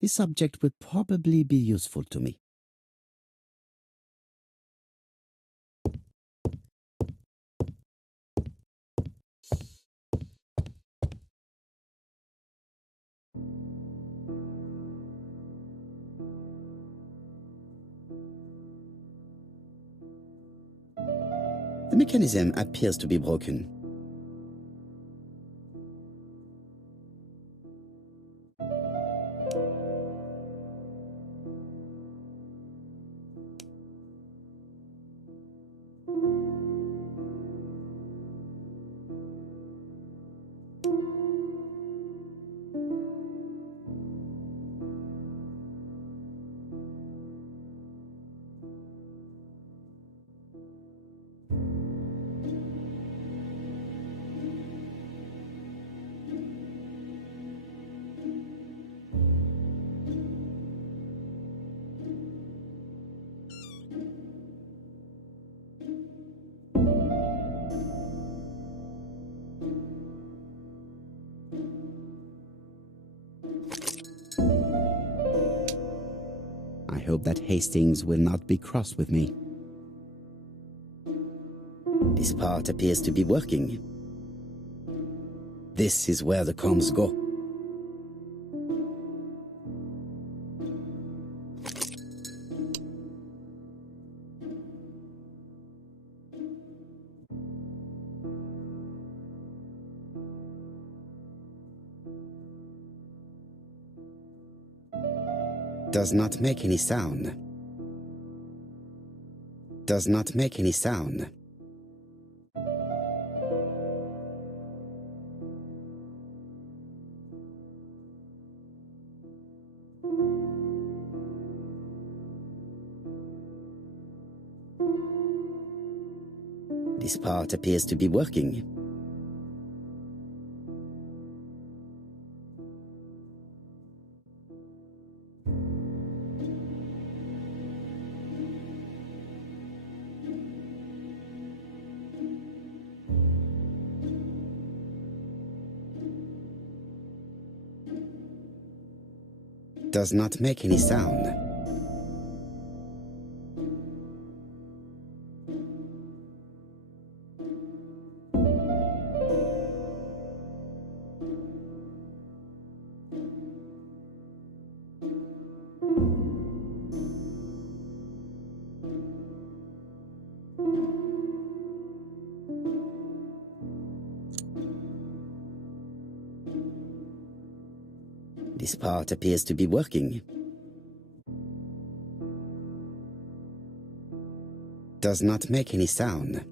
This subject would probably be useful to me. The mechanism appears to be broken. I hope that Hastings will not be cross with me. This part appears to be working. This is where the comms go. Does not make any sound. Does not make any sound. This part appears to be working. Does not make any sound. This part appears to be working. Does not make any sound.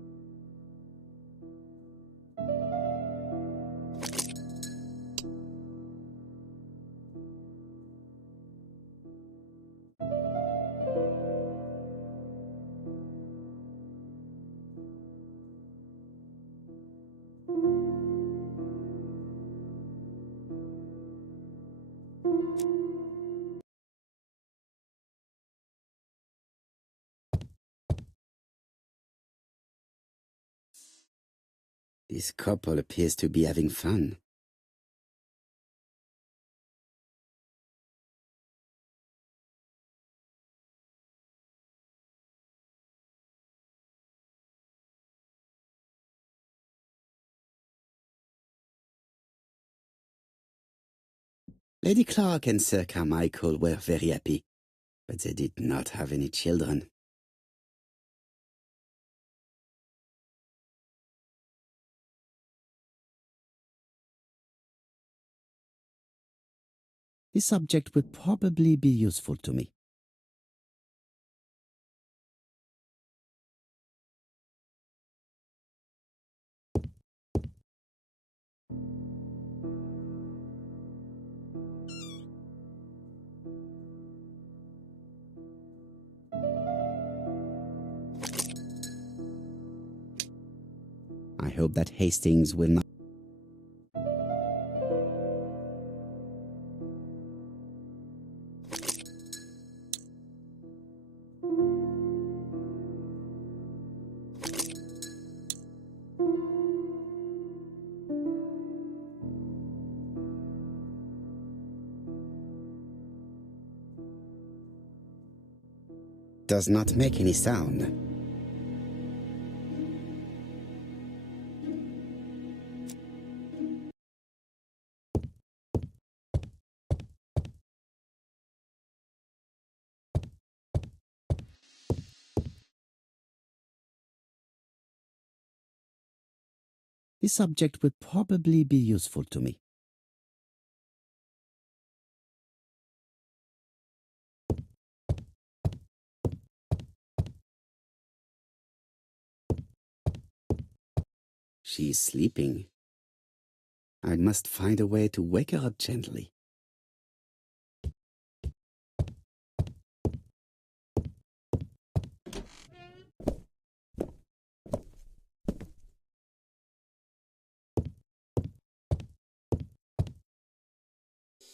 This couple appears to be having fun. Lady Clark and Sir Carmichael were very happy, but they did not have any children. This subject would probably be useful to me. I hope that Hastings will not... does not make any sound. This subject would probably be useful to me. She is sleeping. I must find a way to wake her up gently.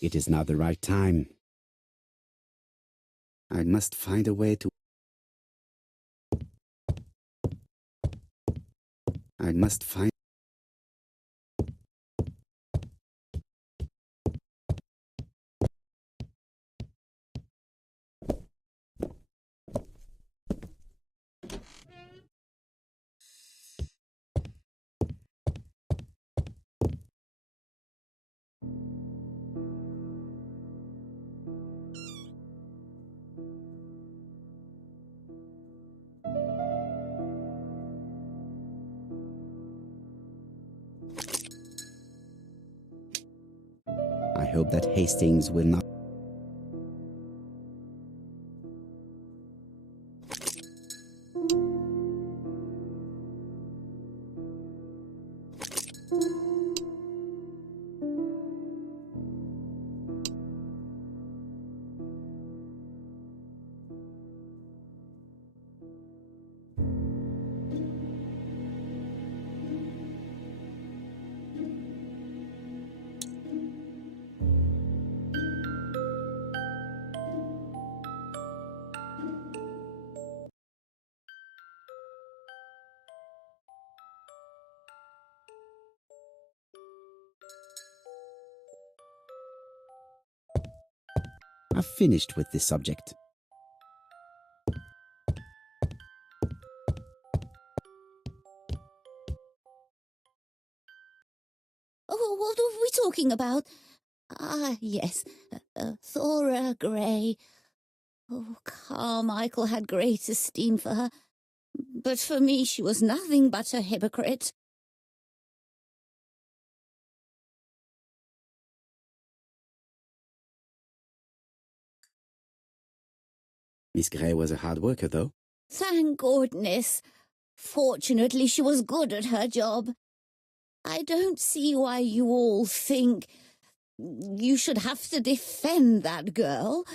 It is not the right time. I must find a way to... I must find... I hope that Hastings will not... I've finished with this subject. Oh, what are we talking about? Ah, yes, Thora Grey. Oh, Carmichael had great esteem for her, but for me she was nothing but a hypocrite. Miss Grey was a hard worker, though. Thank goodness. Fortunately, she was good at her job. I don't see why you all think you should have to defend that girl.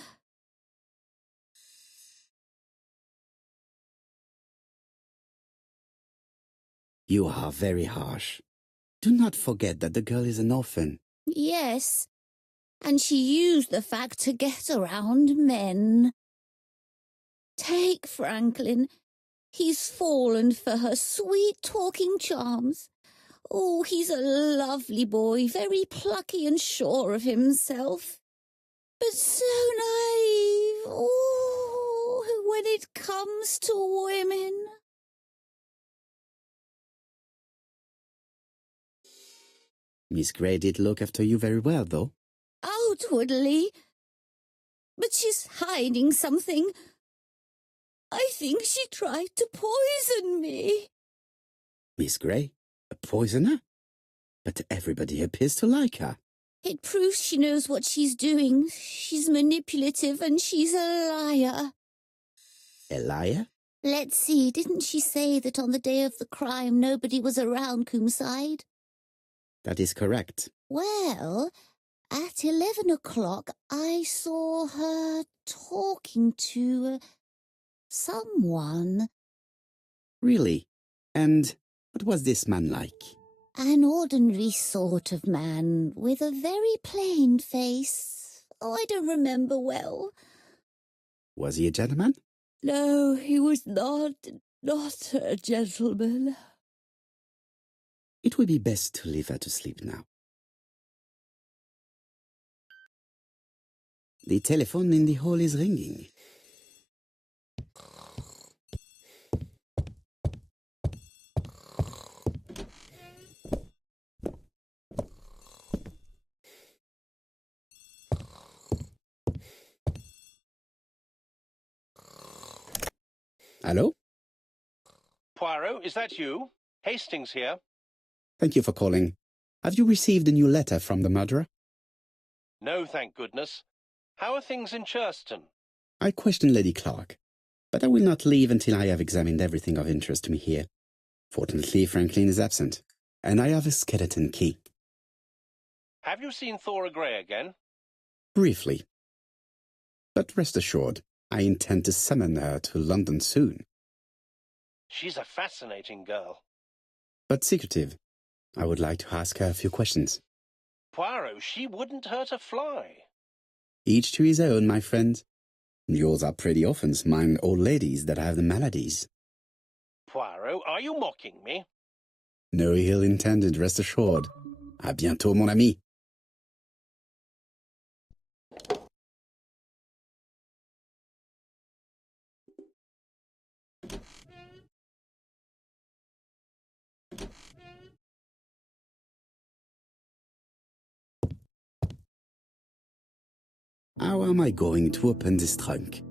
You are very harsh. Do not forget that the girl is an orphan. Yes, and she used the fact to get around men. Take Franklin. He's fallen for her sweet-talking charms. Oh, he's a lovely boy, very plucky and sure of himself. But so naive, oh, when it comes to women. Miss Grey did look after you very well, though. Outwardly. But she's hiding something. I think she tried to poison me. Miss Grey? A poisoner? But everybody appears to like her. It proves she knows what she's doing. She's manipulative and she's a liar. A liar? Let's see, didn't she say that on the day of the crime nobody was around Coomside? That is correct. Well, at 11 o'clock I saw her talking to someone. Really? And What was this man like? An ordinary sort of man with a very plain face. Oh, I don't remember well. Was he a gentleman? No, he was not a gentleman. It would be best to leave her to sleep now. The telephone in the hall is ringing. Hello? Poirot, is that you? Hastings here. Thank you for calling. Have you received a new letter from the murderer? No, thank goodness. How are things in Churston? I questioned Lady Clark, but I will not leave until I have examined everything of interest to me here. Fortunately, Franklin is absent, and I have a skeleton key. Have you seen Thora Grey again? Briefly. But rest assured, I intend to summon her to London soon. She's a fascinating girl. But secretive. I would like to ask her a few questions. Poirot, she wouldn't hurt a fly. Each to his own, my friend. Yours are pretty often mine old ladies that have the maladies. Poirot, are you mocking me? No ill intended, rest assured. À bientôt, mon ami. How am I going to open this trunk?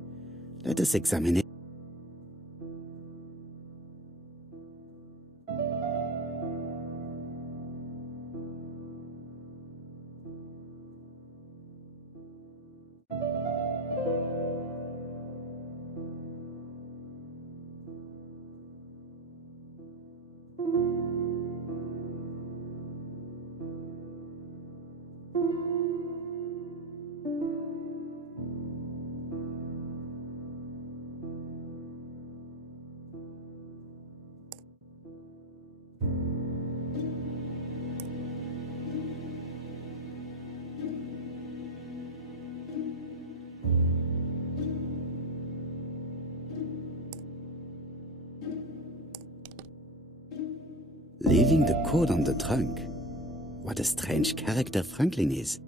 Let us examine it. Leaving the code on the trunk. What a strange character Franklin is.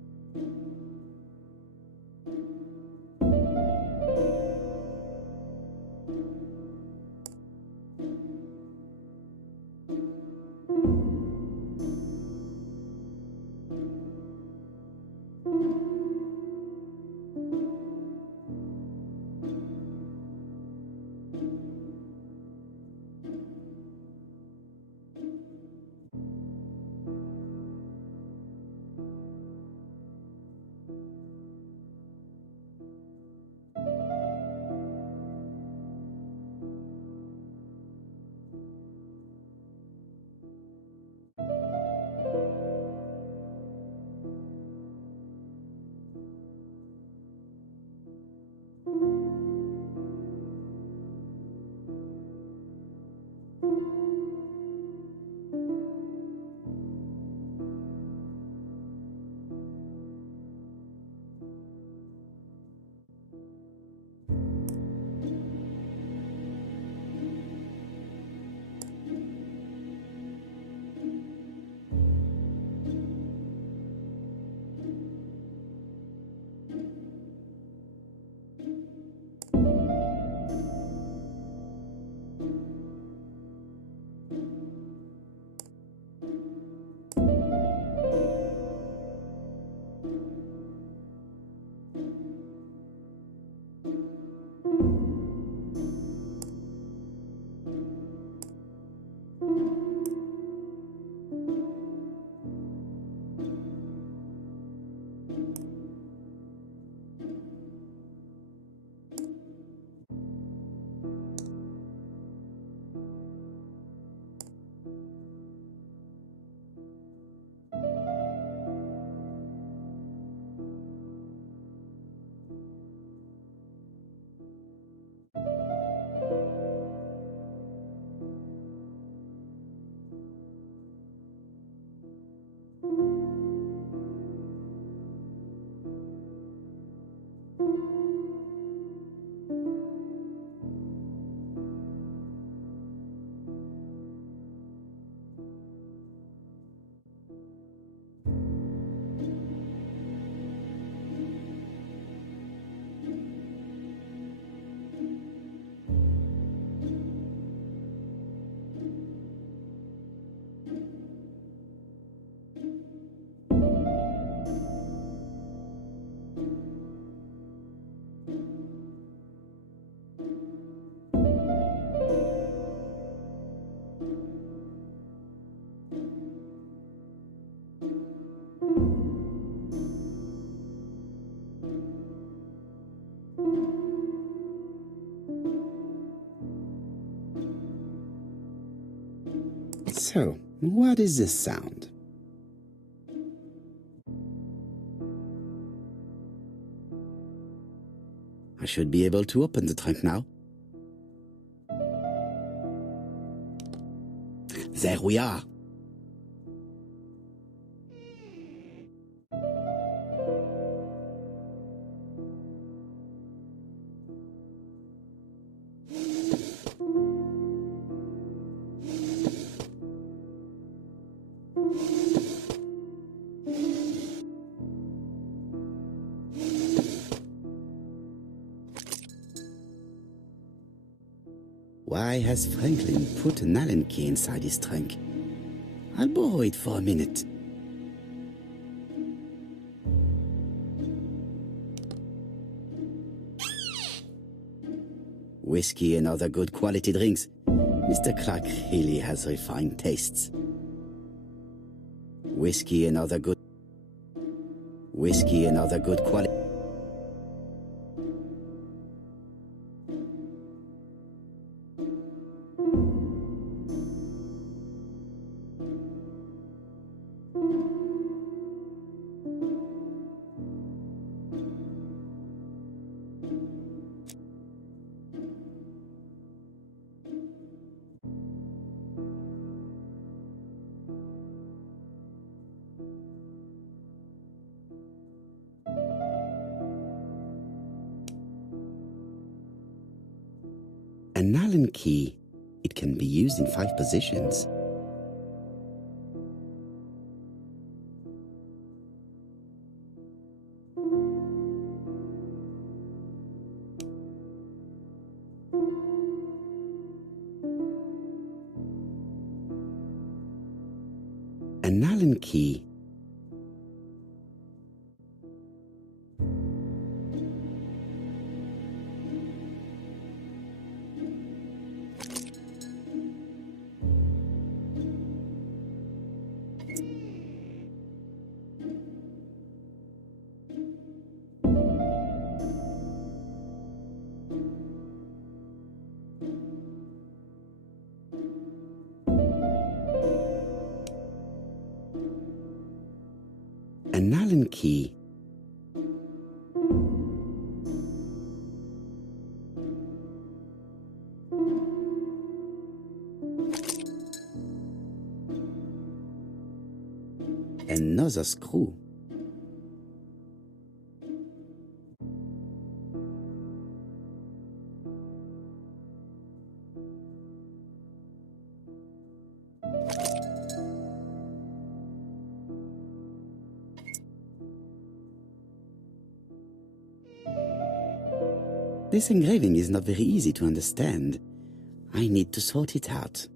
So, what is this sound? I should be able to open the trunk now. There we are. Why has Franklin put an Allen key inside his trunk? I'll borrow it for a minute. Whiskey and other good quality drinks. Mr. Clark really has refined tastes. Whiskey and other good quality. An Allen key, it can be used in 5 positions. An Allen key. An Allen key. Another screw. This engraving is not very easy to understand. I need to sort it out.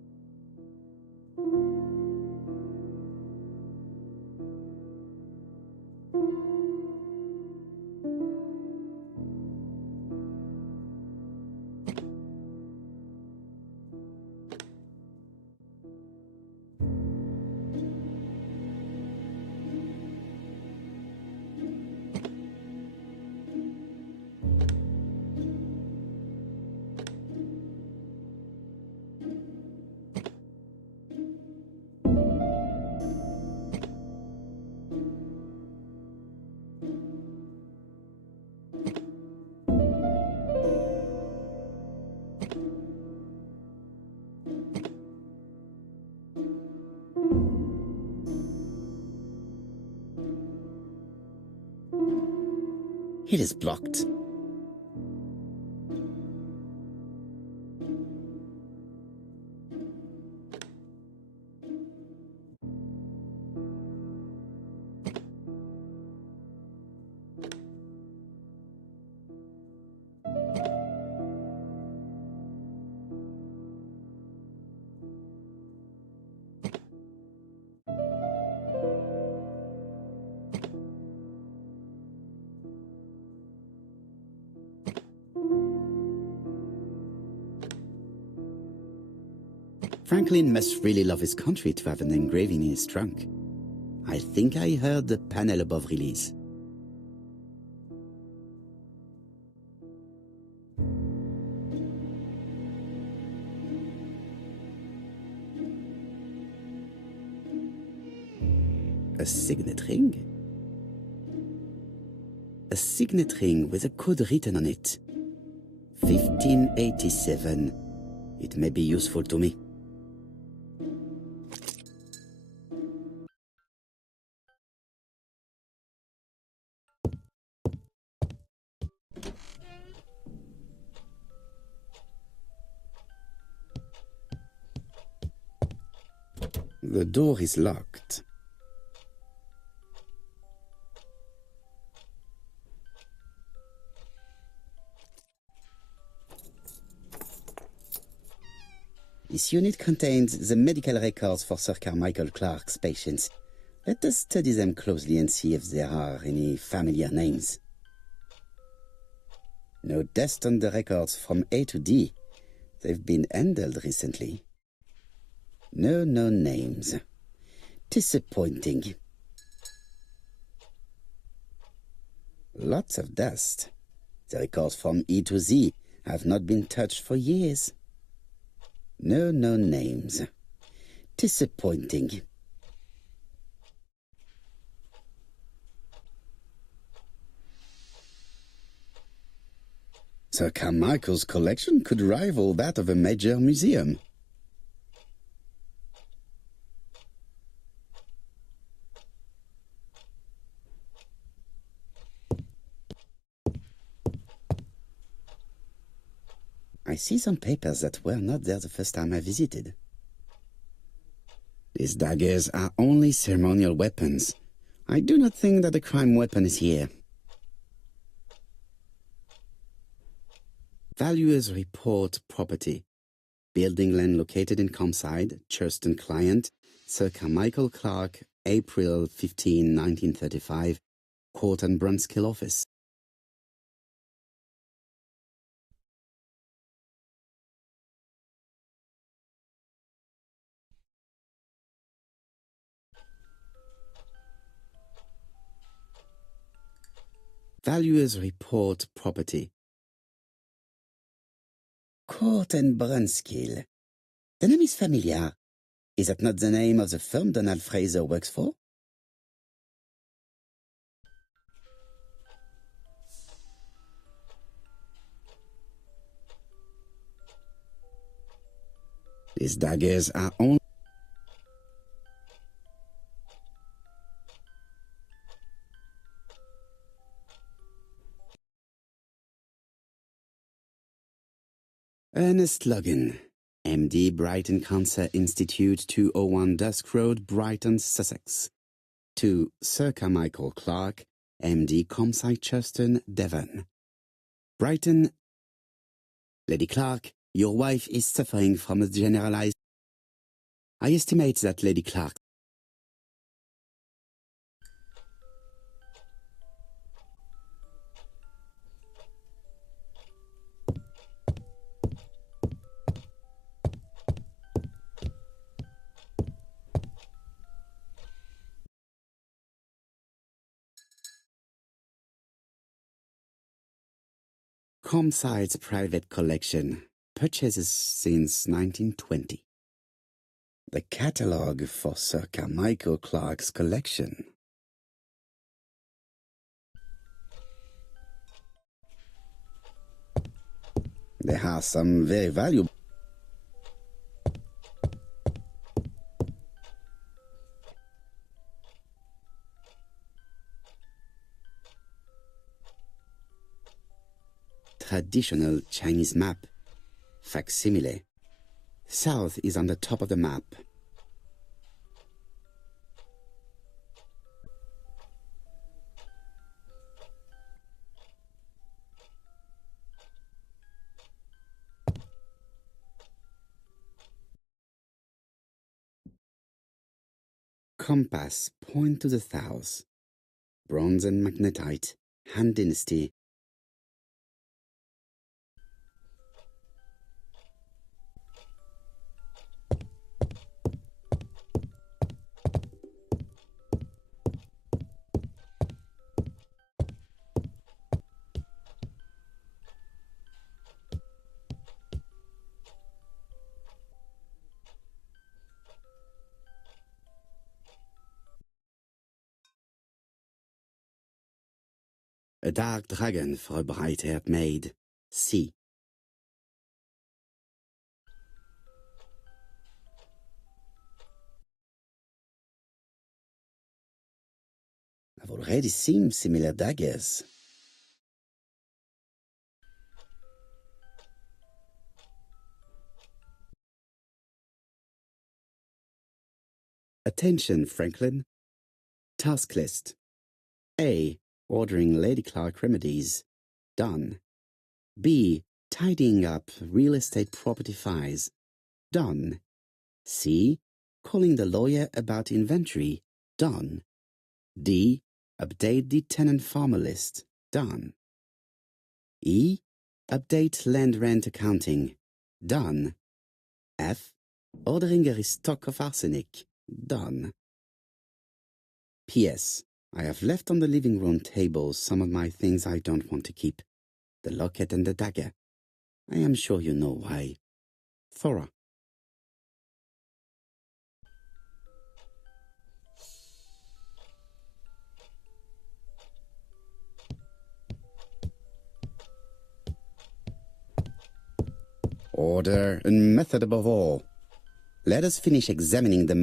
It is blocked. Franklin must really love his country to have an engraving in his trunk. I think I heard the panel above release. A signet ring? A signet ring with a code written on it. 1587. It may be useful to me. The door is locked. This unit contains the medical records for Sir Carmichael Clark's patients. Let us study them closely and see if there are any familiar names. No dust on the records from A to D. They've been handled recently. No known names. Disappointing. Lots of dust. The records from E to Z have not been touched for years. No known names. Disappointing. Sir Carmichael's collection could rival that of a major museum. I see some papers that were not there the first time I visited. These daggers are only ceremonial weapons. I do not think that the crime weapon is here. Valuers report property. Building land located in Comside, Churston client, Sir Carmichael Clark, April 15, 1935, Court and Brunskill office. Valuers report property. Court and Brunskill. The name is familiar. Is that not the name of the firm Donald Fraser works for? These daggers are only... Ernest Logan, MD, Brighton Cancer Institute, 201 Dusk Road, Brighton, Sussex. To Sir Carmichael Clark, MD, Comside, Churston, Devon. Brighton. Lady Clark, your wife is suffering from a generalized... I estimate that Lady Clark... Comside's private collection, purchases since 1920. The catalogue for Sir Carmichael Clark's collection. There are some very valuable... Traditional Chinese map. Facsimile. South is on the top of the map. Compass point to the south. Bronze and magnetite. Han Dynasty. A dark dragon for a bright-haired maid. C. I've already seen similar daggers. Attention, Franklin. Task list. A. Ordering Lady Clark remedies. Done. B. Tidying up real estate property files. Done. C. Calling the lawyer about inventory. Done. D. Update the tenant-farmer list. Done. E. Update land rent accounting. Done. F. Ordering a restock of arsenic. Done. P.S. I have left on the living room table some of my things I don't want to keep. The locket and the dagger. I am sure you know why. Thora. Order and method above all. Let us finish examining the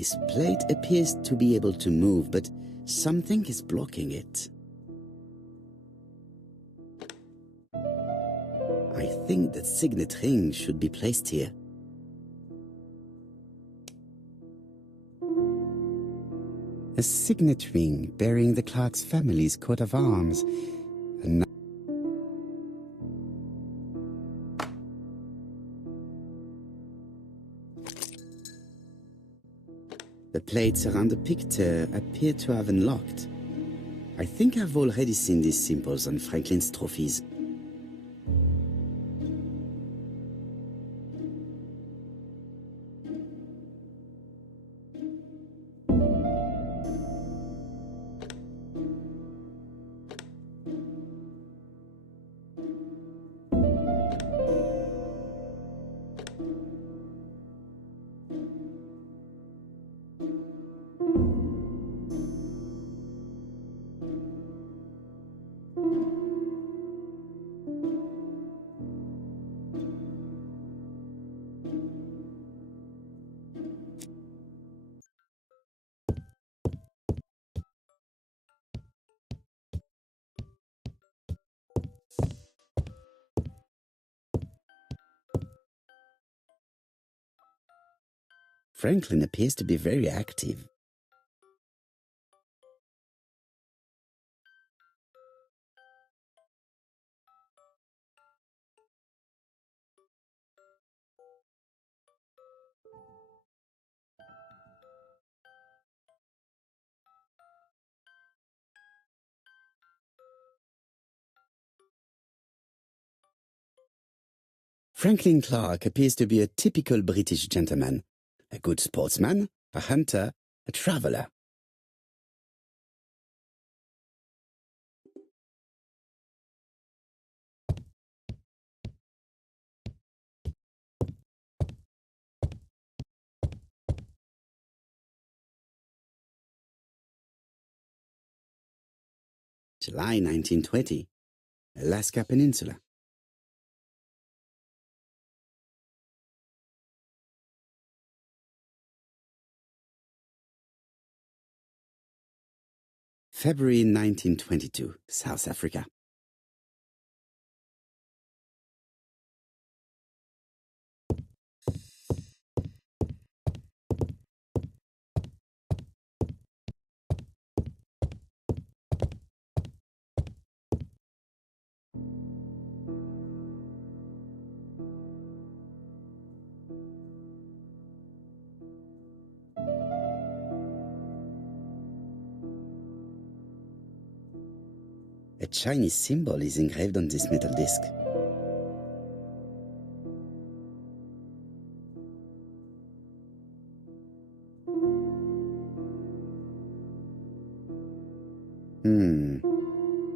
This plate appears to be able to move, but something is blocking it. I think that signet ring should be placed here. A signet ring bearing the Clark's family's coat of arms. The plates around the picture appear to have unlocked. I think I've already seen these symbols on Franklin's trophies. Franklin appears to be very active. Franklin Clark appears to be a typical British gentleman. A good sportsman, a hunter, a traveler. July 1920, Alaska Peninsula. February 1922, South Africa. A Chinese symbol is engraved on this metal disc.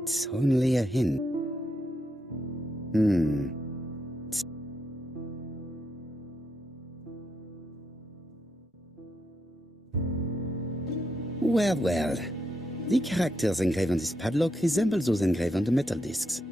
It's only a hint. Well. The characters engraved on this padlock resemble those engraved on the metal discs.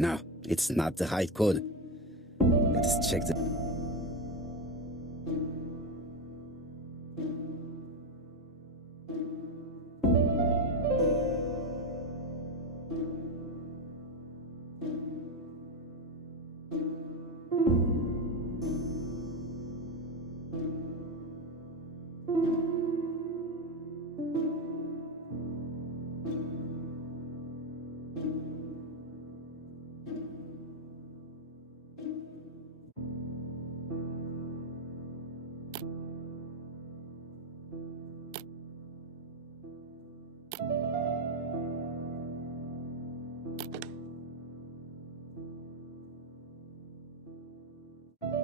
No, it's not the right code. Let us check the...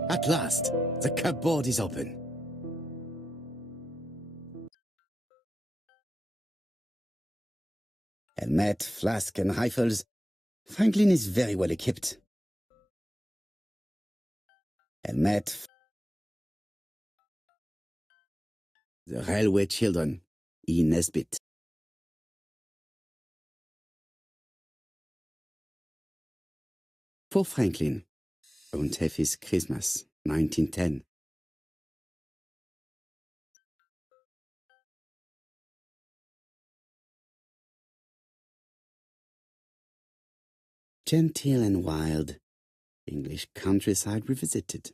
At last, the cupboard is open. Helmet, flask, and rifles. Franklin is very well equipped. Helmet. The Railway Children, E. Nesbit. For Franklin, und Effie's Christmas, 1910. Genteel and wild, English countryside revisited.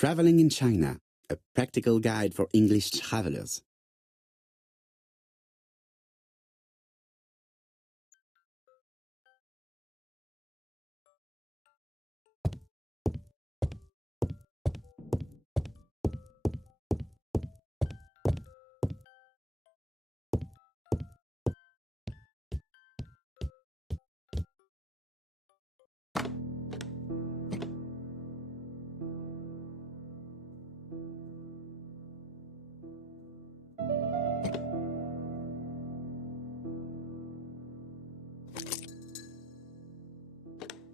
Traveling in China, a practical guide for English travelers.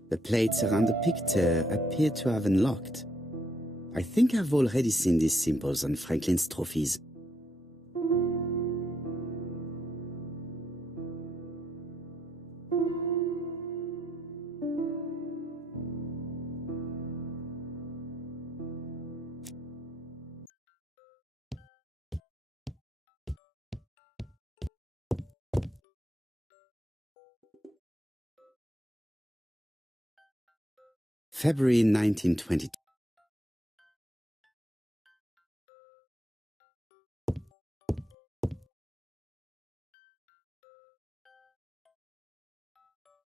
The plates around the picture appear to have unlocked. I think I've already seen these symbols on Franklin's trophies. February 1922.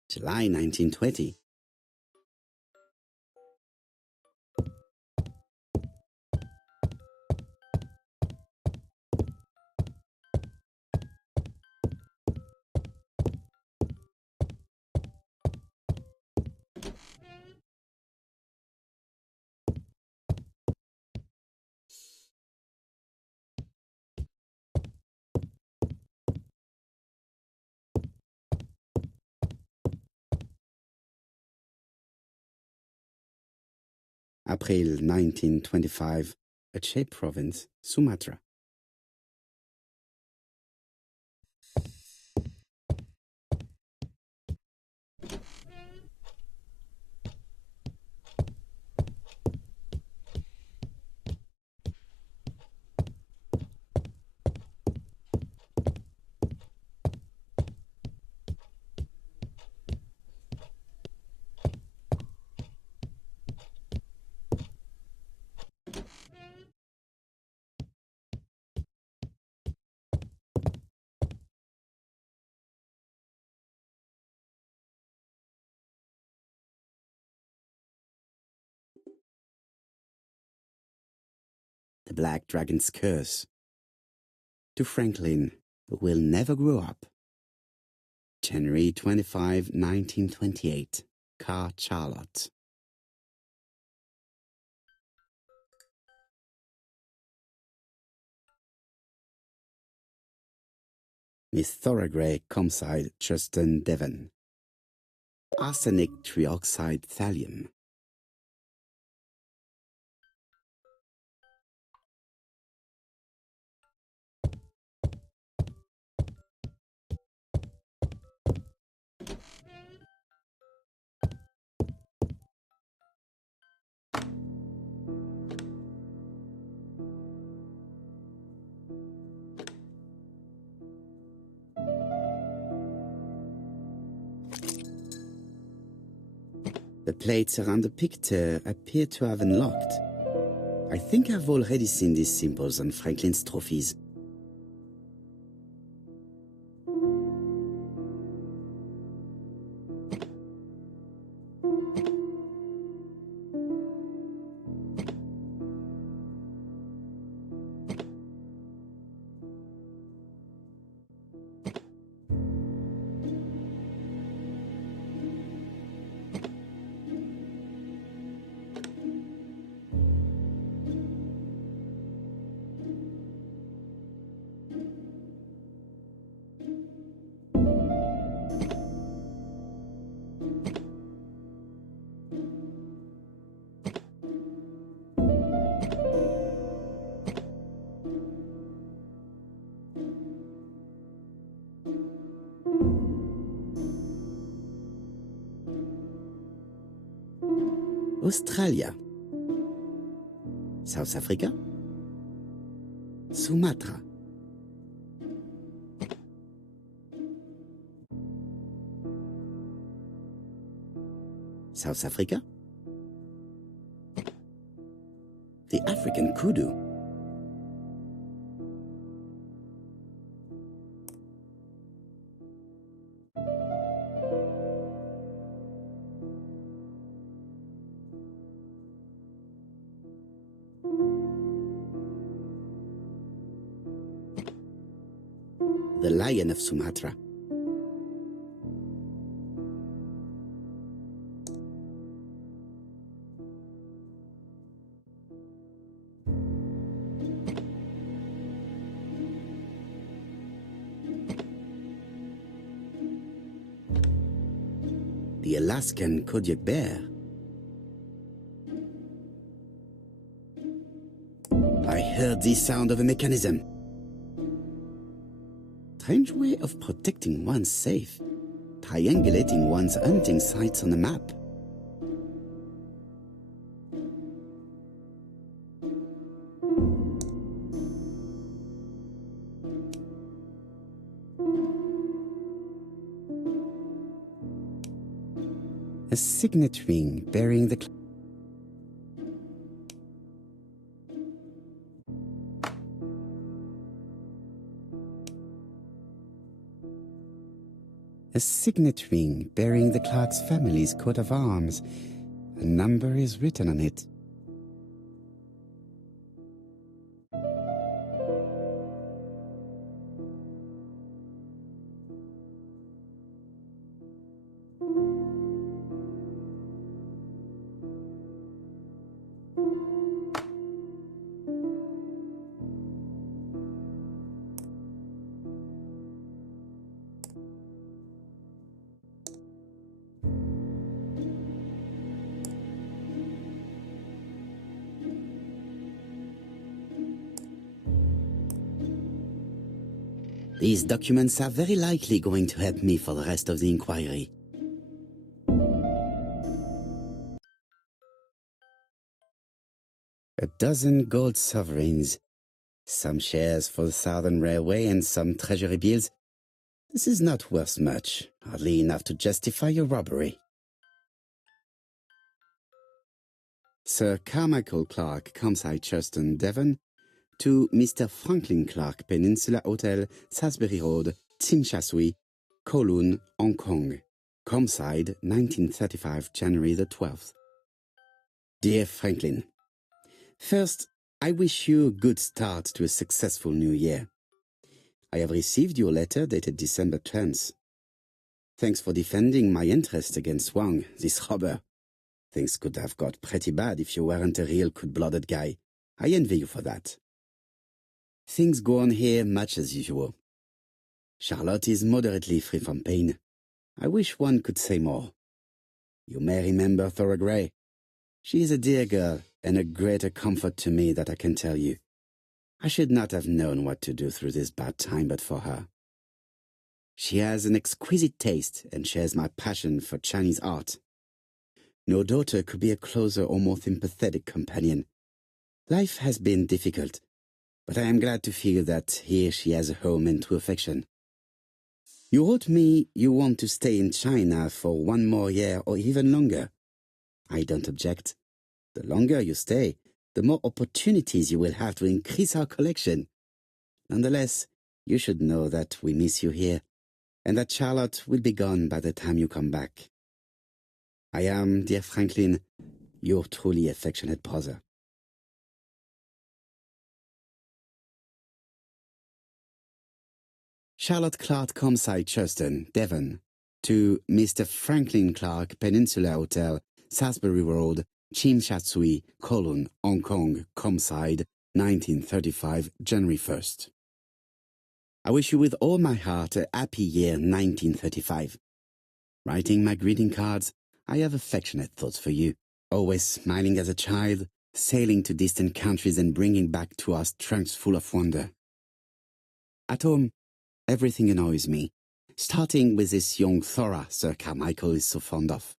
July 1920. April 1925, Aceh Province, Sumatra. The Black Dragon's Curse. To Franklin, who will never grow up. January 25, 1928. Car Charlotte. Miss Thoragray Comside Justin Devon. Arsenic trioxide thallium. The plates around the picture appear to have unlocked. I think I've already seen these symbols on Franklin's trophies. Australia. South Africa. Sumatra. South Africa. The African kudu. The lion of Sumatra. the Alaskan Kodiak bear. I heard the sound of a mechanism. Strange way of protecting one's safe. Triangulating one's hunting sites on a map. A signet ring bearing the Clark's family's coat of arms. A number is written on it. These documents are very likely going to help me for the rest of the inquiry. A dozen gold sovereigns, some shares for the Southern Railway and some treasury bills. This is not worth much, hardly enough to justify a robbery. Sir Carmichael Clark, Comside Churton, Devon, to Mr. Franklin Clark, Peninsula Hotel, Salisbury Road, Tsim Sha Tsui, Kowloon, Hong Kong. Comside, 1935, January the 12th. Dear Franklin, first, I wish you a good start to a successful new year. I have received your letter dated December 10th. Thanks for defending my interest against Wang, this robber. Things could have got pretty bad if you weren't a real cold-blooded guy. I envy you for that. Things go on here much as usual. Charlotte is moderately free from pain. I wish one could say more. You may remember Thora Gray. She is a dear girl and a greater comfort to me that I can tell you. I should not have known what to do through this bad time but for her. She has an exquisite taste and shares my passion for Chinese art. No daughter could be a closer or more sympathetic companion. Life has been difficult, but I am glad to feel that here she has a home and true affection. You wrote me you want to stay in China for 1 more year or even longer. I don't object. The longer you stay, the more opportunities you will have to increase our collection. Nonetheless, you should know that we miss you here, and that Charlotte will be gone by the time you come back. I am, dear Franklin, your truly affectionate brother. Charlotte Clark, Comside Churton, Devon, to Mr. Franklin Clark, Peninsula Hotel, Salisbury Road, Tsim Sha Tsui, Kowloon, Hong Kong, Comside, 1935, January 1st. I wish you with all my heart a happy year 1935. Writing my greeting cards, I have affectionate thoughts for you, always smiling as a child, sailing to distant countries and bringing back to us trunks full of wonder. At home, everything annoys me, starting with this young Thora Sir Carmichael is so fond of.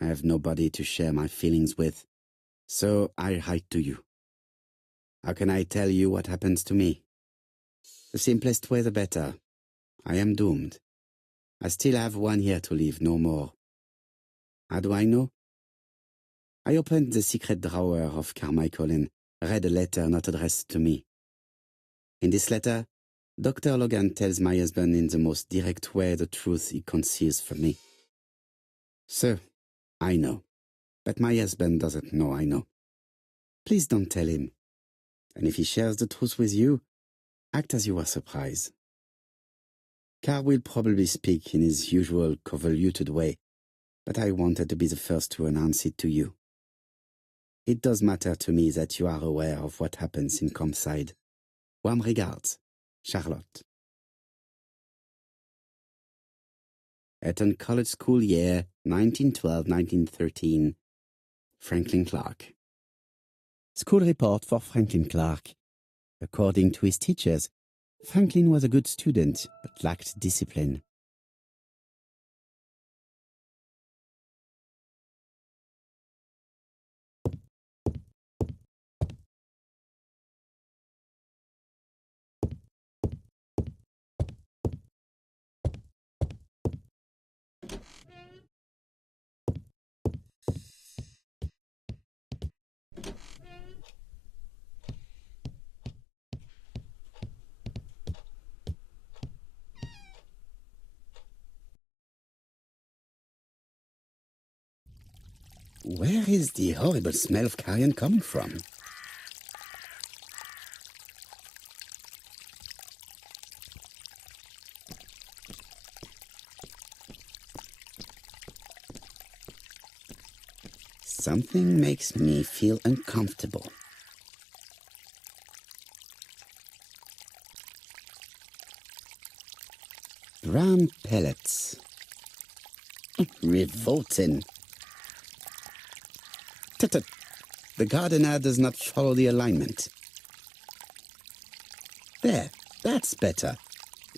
I have nobody to share my feelings with, so I write to you. How can I tell you what happens to me? The simplest way the better. I am doomed. I still have 1 year to live, no more. How do I know? I opened the secret drawer of Carmichael and read a letter not addressed to me. In this letter, Dr. Logan tells my husband in the most direct way the truth he conceals from me. So, I know, but my husband doesn't know I know. Please don't tell him. And if he shares the truth with you, act as you are surprised. Carl will probably speak in his usual convoluted way, but I wanted to be the first to announce it to you. It does matter to me that you are aware of what happens in Comside. Warm regards, Charlotte. Eton College School Year 1912-1913. Franklin Clark. School report for Franklin Clark. According to his teachers, Franklin was a good student but lacked discipline. Where is the horrible smell of carrion coming from? Something makes me feel uncomfortable. Brown pellets. Revolting. Tut-tut. The gardener does not follow the alignment. There, that's better.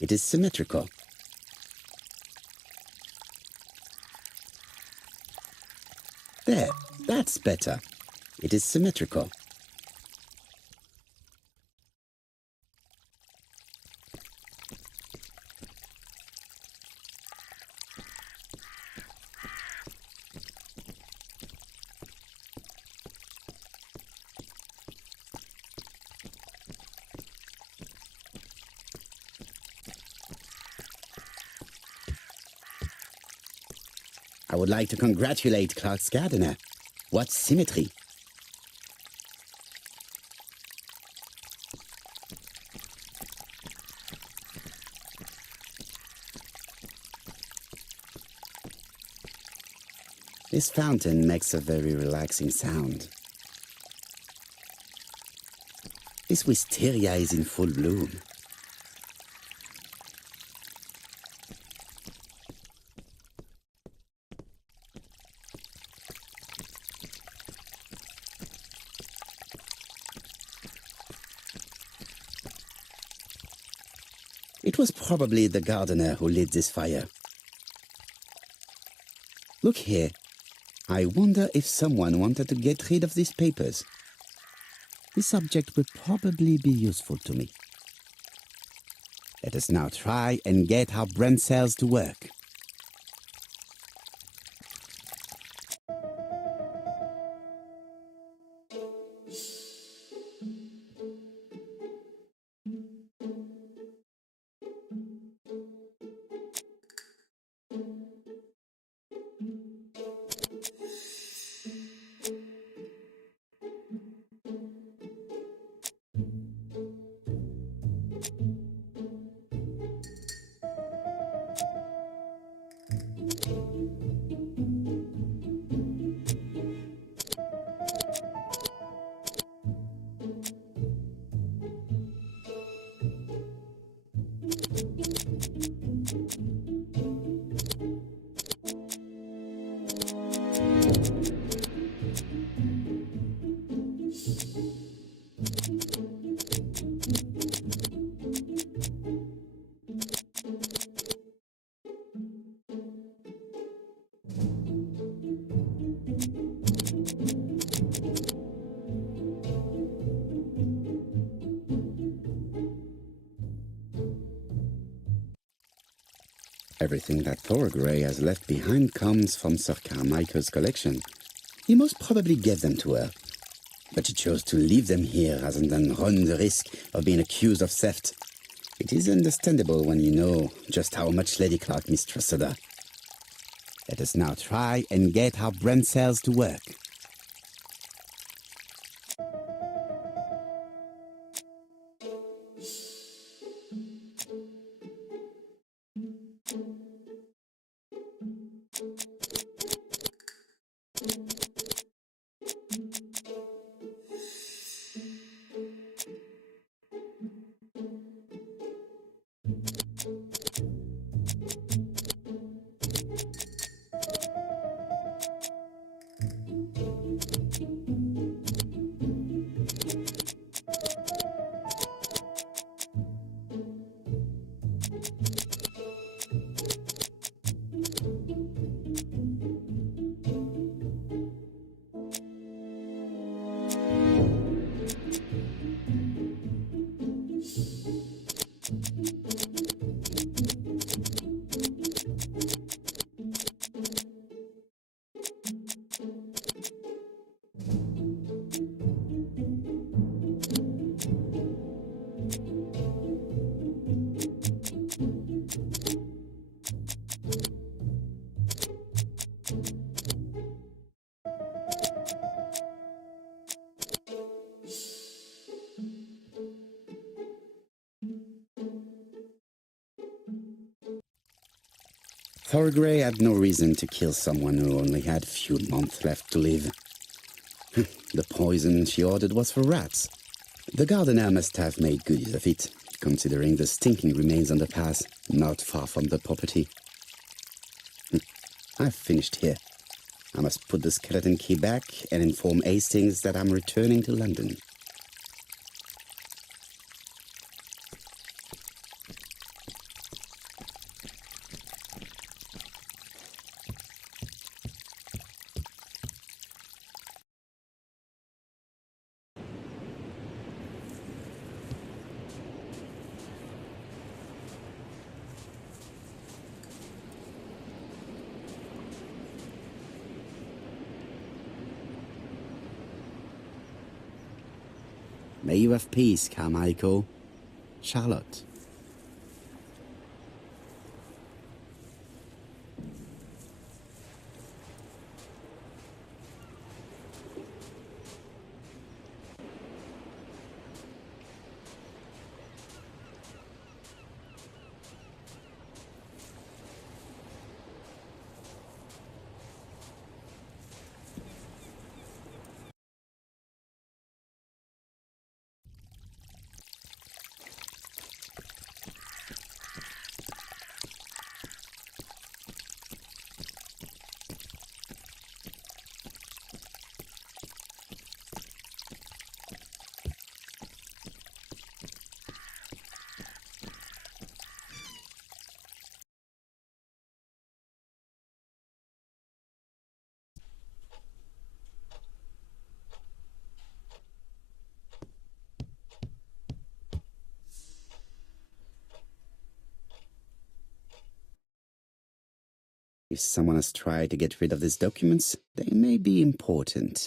It is symmetrical. There, that's better. It is symmetrical. I would like to congratulate Clark's gardener. What symmetry! This fountain makes a very relaxing sound. This wisteria is in full bloom. It was probably the gardener who lit this fire. Look here. I wonder if someone wanted to get rid of these papers. This object will probably be useful to me. Let us now try and get our brain cells to work. Everything that Thorgray has left behind comes from Sir Carmichael's collection. He most probably gave them to her, but she chose to leave them here rather than run the risk of being accused of theft. It is understandable when you know just how much Lady Clark mistrusted her. Let us now try and get our brain cells to work. Thorgray had no reason to kill someone who only had a few months left to live. The poison she ordered was for rats. The gardener must have made good use of it, considering the stinking remains on the path, not far from the property. I've finished here. I must put the skeleton key back and inform Hastings that I'm returning to London. May you have peace, Carmichael. Charlotte. If someone has tried to get rid of these documents, they may be important.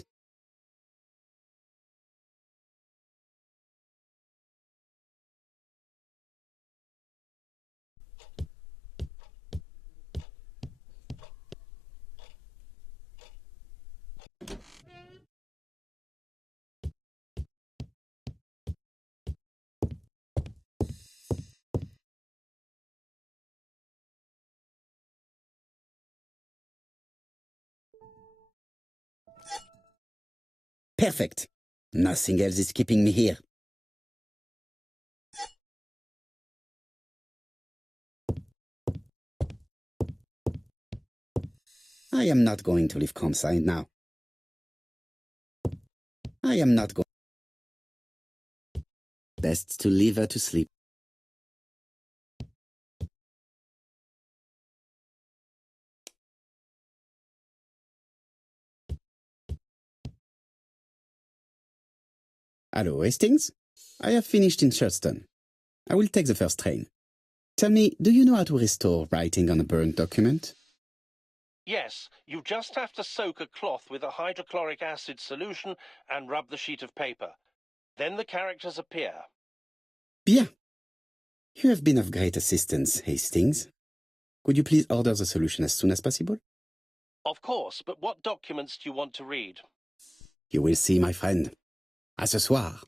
Perfect. Nothing else is keeping me here. I am not going to leave Comside now. I am not going. Best to leave her to sleep. Hello, Hastings. I have finished in Shurston. I will take the first train. Tell me, do you know how to restore writing on a burnt document? Yes, you just have to soak a cloth with a hydrochloric acid solution and rub the sheet of paper. Then the characters appear. Bien. You have been of great assistance, Hastings. Could you please order the solution as soon as possible? Of course, but what documents do you want to read? You will see, my friend. À ce soir.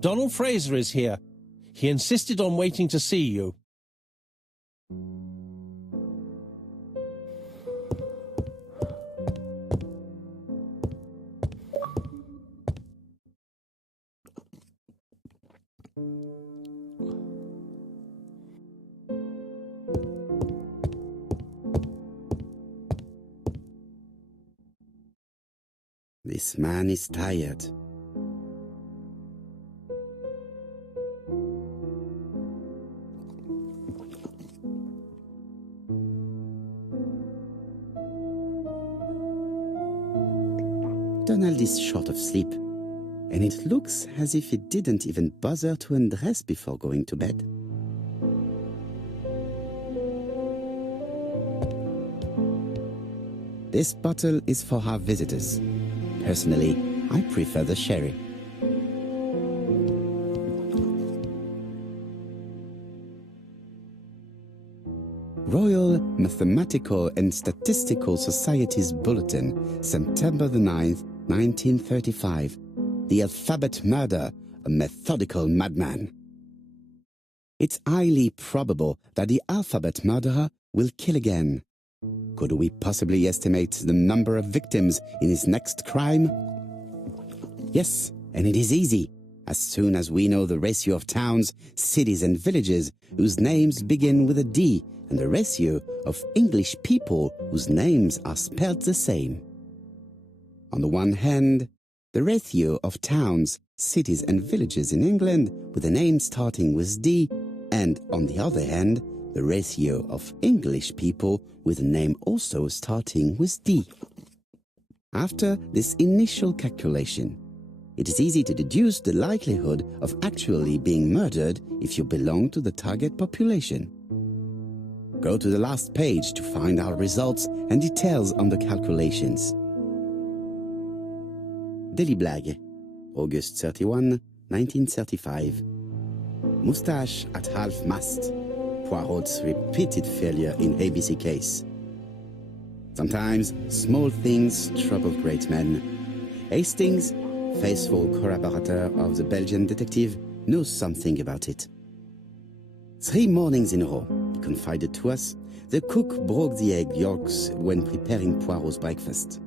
Donald Fraser is here. He insisted on waiting to see you. This man is tired. Donald is short of sleep, and it looks as if he didn't even bother to undress before going to bed. This bottle is for our visitors. Personally, I prefer the sherry. Royal Mathematical and Statistical Society's Bulletin, September the 9th, 1935. The Alphabet Murder, a methodical madman. It's highly probable that the alphabet murderer will kill again. Could we possibly estimate the number of victims in his next crime? Yes, and it is easy. As soon as we know the ratio of towns, cities and villages whose names begin with a D and the ratio of English people whose names are spelled the same. On the one hand, the ratio of towns, cities and villages in England with a name starting with D, and on the other hand, the ratio of English people with a name also starting with D. After this initial calculation, it is easy to deduce the likelihood of actually being murdered if you belong to the target population. Go to the last page to find our results and details on the calculations. Daily Blag, August 31, 1935. Moustache at half-mast. Poirot's repeated failure in ABC case. Sometimes small things trouble great men. Hastings, faithful collaborator of the Belgian detective, knows something about it. 3 mornings in a row, he confided to us, the cook broke the egg yolks when preparing Poirot's breakfast.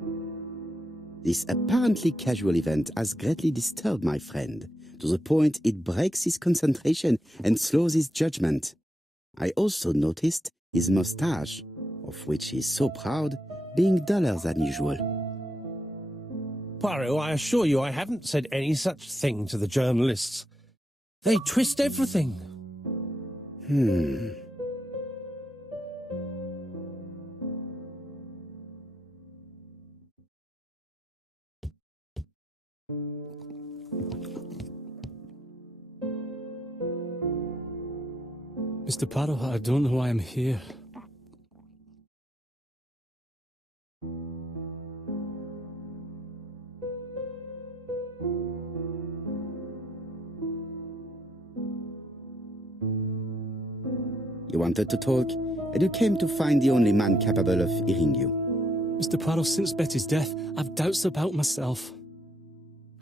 This apparently casual event has greatly disturbed my friend, to the point it breaks his concentration and slows his judgment. I also noticed his moustache, of which he is so proud, being duller than usual. Poirot, I assure you I haven't said any such thing to the journalists. They twist everything. Mr. Poirot, I don't know why I'm here. You wanted to talk, and you came to find the only man capable of hearing you. Mr. Poirot, since Betty's death, I've doubts about myself.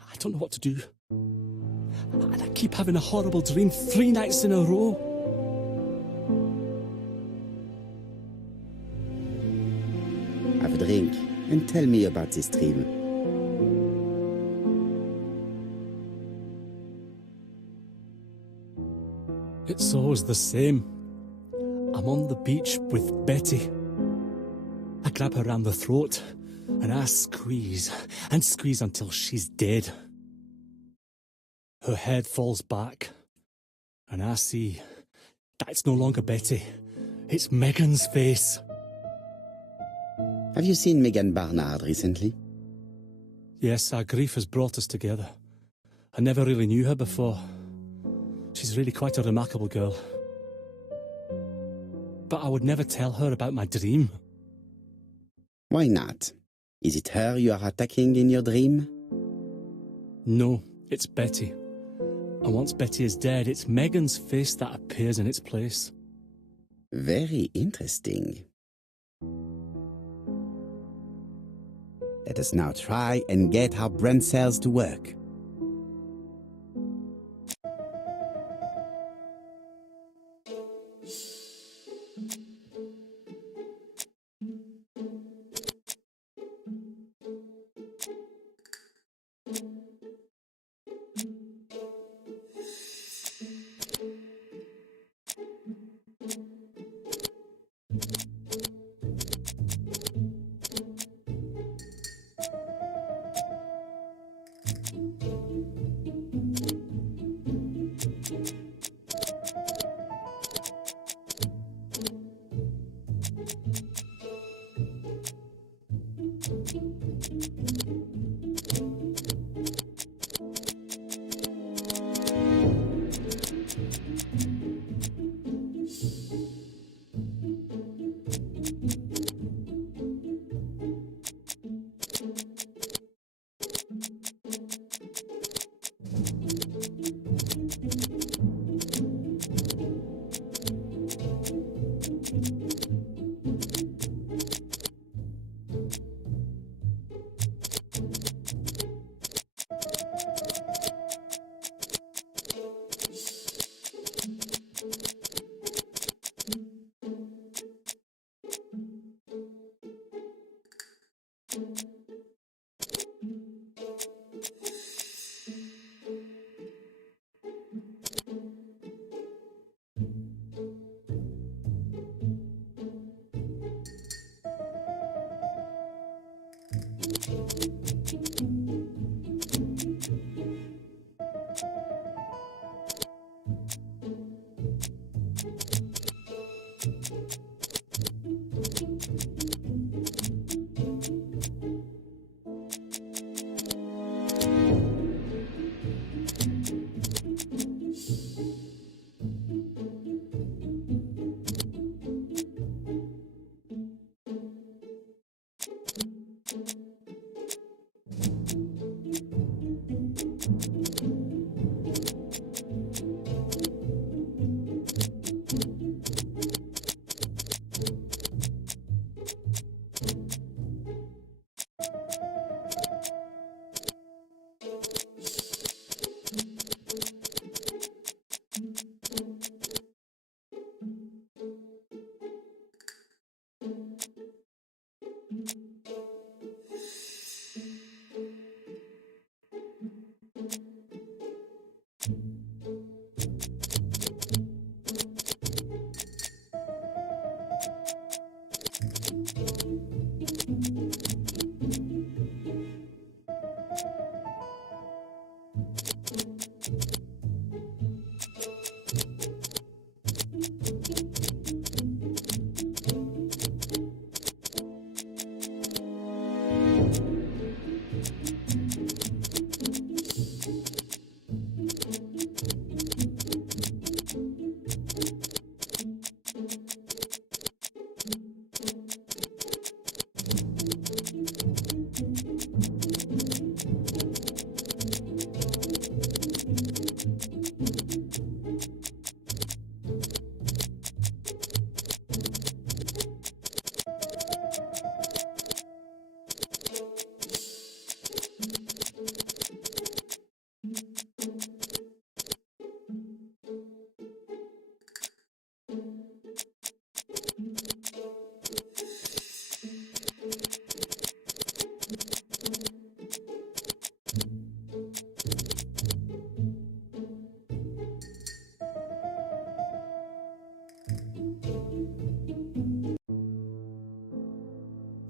I don't know what to do. And I keep having a horrible dream 3 nights in a row. Have a drink and tell me about this dream. It's always the same. I'm on the beach with Betty. I grab her round the throat and I squeeze and squeeze until she's dead. Her head falls back and I see that it's no longer Betty. It's Megan's face. Have you seen Megan Barnard recently? Yes, our grief has brought us together. I never really knew her before. She's really quite a remarkable girl. But I would never tell her about my dream. Why not? Is it her you are attacking in your dream? No, it's Betty. And once Betty is dead, it's Megan's face that appears in its place. Very interesting. Let us now try and get our brain cells to work.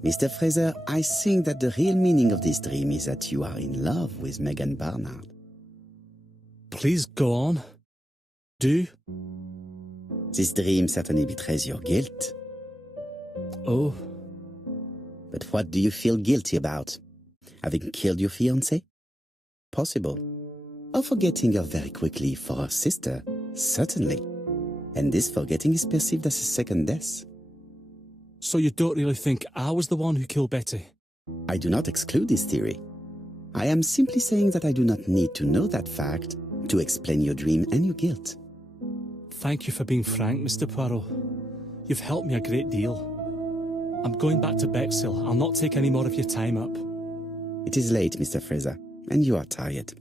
Mr. Fraser, I think that the real meaning of this dream is that you are in love with Megan Barnard. Please go on. Do. This dream certainly betrays your guilt. Oh. But what do you feel guilty about? Having killed your fiancé? Possible. Or forgetting her very quickly for her sister? Certainly. And this forgetting is perceived as a second death. So you don't really think I was the one who killed Betty? I do not exclude this theory. I am simply saying that I do not need to know that fact to explain your dream and your guilt. Thank you for being frank, Mr. Poirot. You've helped me a great deal. I'm going back to Bexhill. I'll not take any more of your time up. It is late, Mr. Fraser, and you are tired.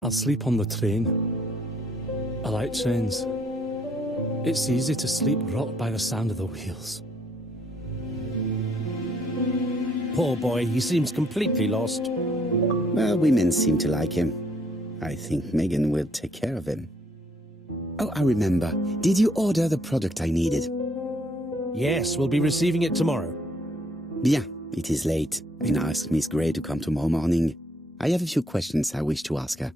I'll sleep on the train. I like trains. It's easy to sleep rocked by the sound of the wheels. Poor boy, he seems completely lost. Well, women seem to like him. I think Megan will take care of him. Oh, I remember. Did you order the product I needed? Yes, we'll be receiving it tomorrow. Bien, it is late, and I asked Miss Gray to come tomorrow morning. I have a few questions I wish to ask her.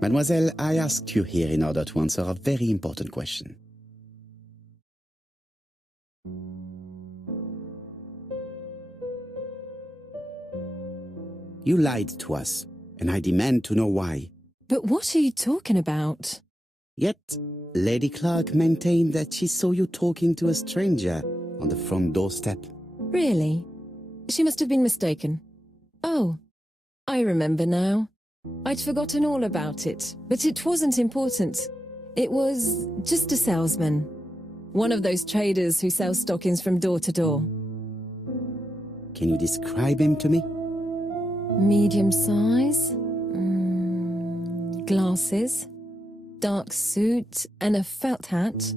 Mademoiselle, I asked you here in order to answer a very important question. You lied to us, and I demand to know why. But what are you talking about? Yet, Lady Clark maintained that she saw you talking to a stranger on the front doorstep. Really? She must have been mistaken. Oh, I remember now. I'd forgotten all about it, but it wasn't important. It was just a salesman. One of those traders who sell stockings from door to door. Can you describe him to me? Medium size, glasses, dark suit, and a felt hat.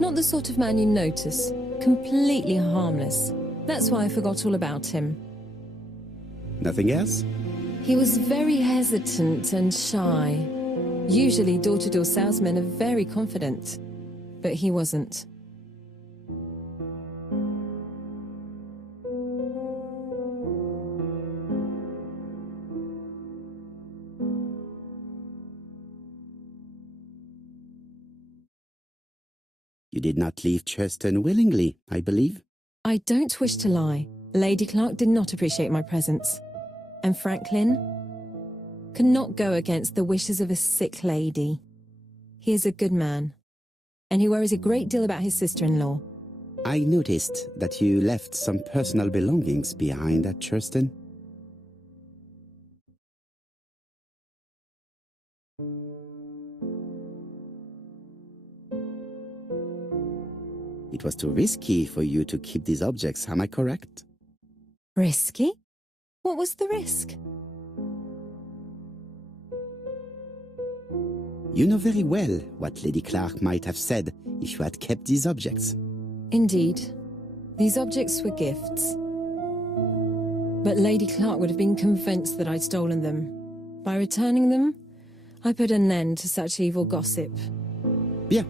Not the sort of man you notice, completely harmless. That's why I forgot all about him. Nothing else? He was very hesitant and shy. Usually door-to-door salesmen are very confident, but he wasn't. You did not leave Churston willingly, I believe. I don't wish to lie. Lady Clark did not appreciate my presence. And Franklin could not go against the wishes of a sick lady. He is a good man, and he worries a great deal about his sister-in-law. I noticed that you left some personal belongings behind at Churston. It was too risky for you to keep these objects, am I correct? Risky? What was the risk? You know very well what Lady Clark might have said if you had kept these objects. Indeed. These objects were gifts. But Lady Clark would have been convinced that I'd stolen them. By returning them, I put an end to such evil gossip. Bien.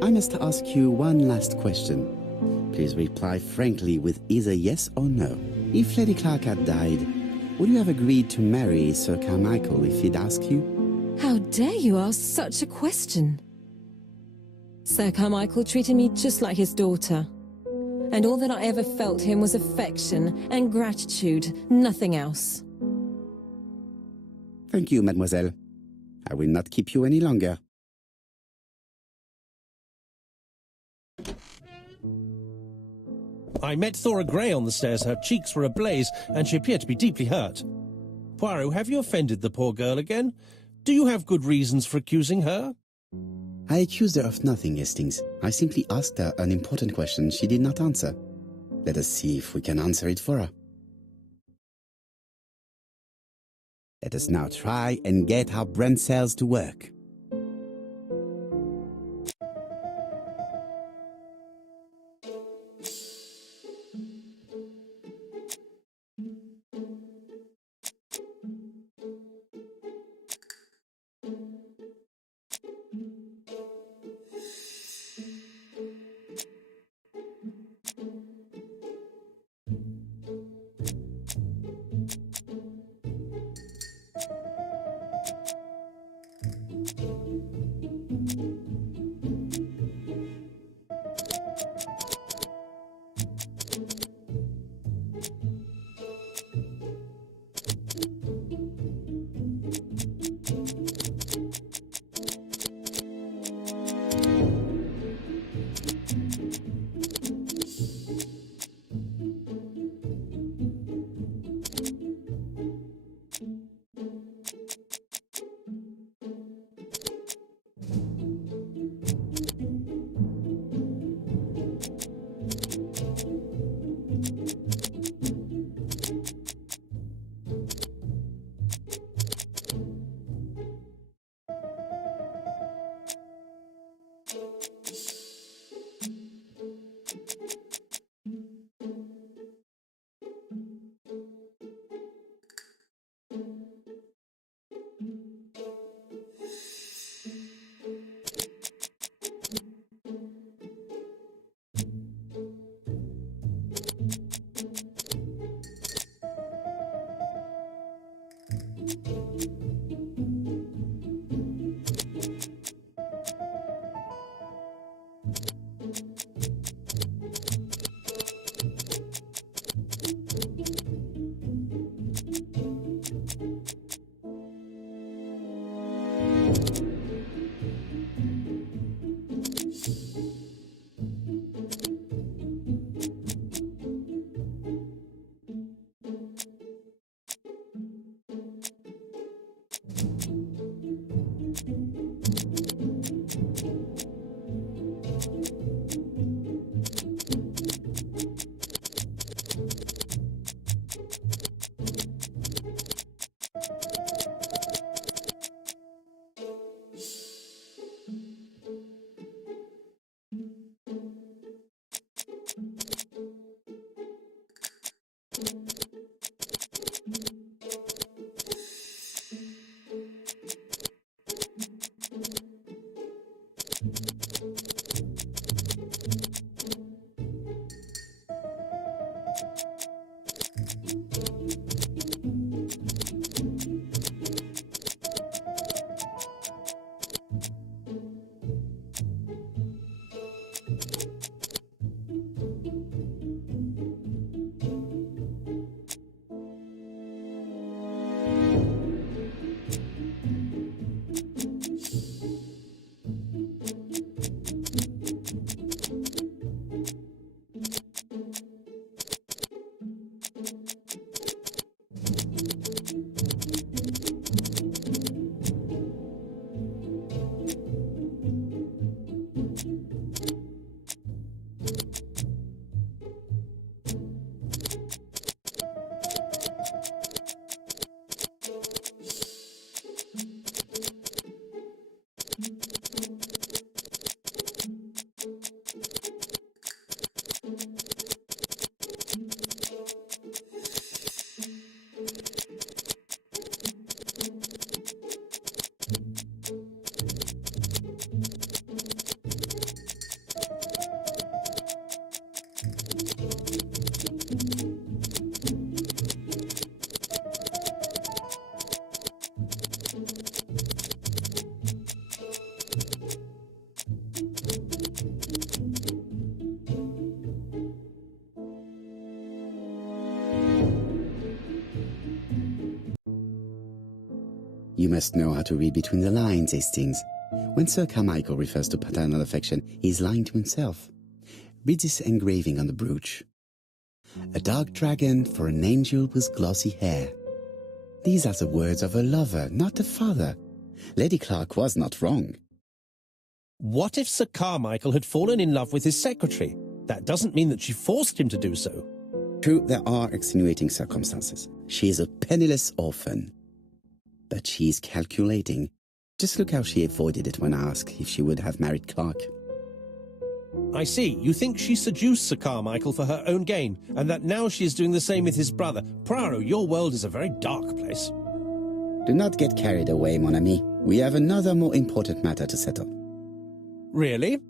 I must ask you one last question. Please reply frankly with either yes or no. If Lady Clark had died, would you have agreed to marry Sir Carmichael if he'd asked you? How dare you ask such a question? Sir Carmichael treated me just like his daughter. And all that I ever felt him was affection and gratitude, nothing else. Thank you, mademoiselle. I will not keep you any longer. I met Thora Grey on the stairs. Her cheeks were ablaze, and she appeared to be deeply hurt. Poirot, have you offended the poor girl again? Do you have good reasons for accusing her? I accused her of nothing, Hastings. I simply asked her an important question she did not answer. Let us see if we can answer it for her. Let us now try and get our brain cells to work. You must know how to read between the lines, Hastings. When Sir Carmichael refers to paternal affection, he's lying to himself. Read this engraving on the brooch. A dark dragon for an angel with glossy hair. These are the words of a lover, not a father. Lady Clark was not wrong. What if Sir Carmichael had fallen in love with his secretary? That doesn't mean that she forced him to do so. True, there are extenuating circumstances. She is a penniless orphan. But she's calculating. Just look how she avoided it when asked if she would have married Clark. I see. You think she seduced Sir Carmichael for her own gain, and that now she is doing the same with his brother. Poirot, your world is a very dark place. Do not get carried away, mon ami. We have another more important matter to settle. Really?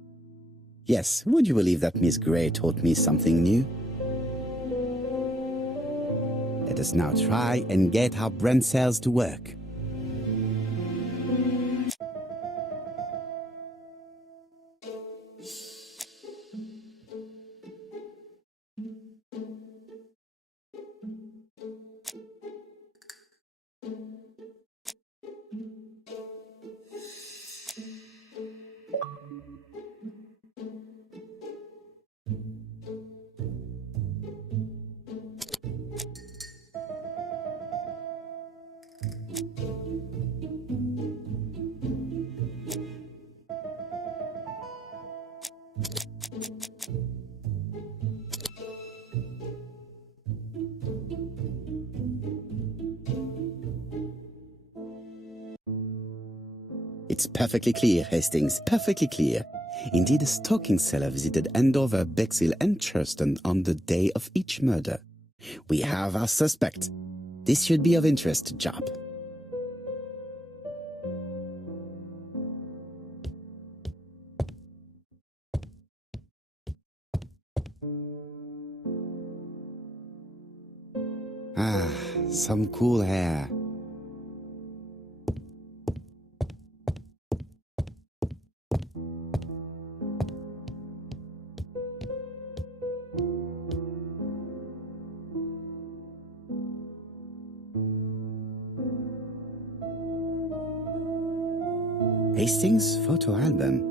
Yes, would you believe that Miss Grey taught me something new? Let us now try and get our brain cells to work. It's perfectly clear, Hastings, perfectly clear. Indeed, a stocking seller visited Andover, Bexhill and Churston on the day of each murder. We have our suspect. This should be of interest to Job. Ah, some cool hair. Hastings photo album.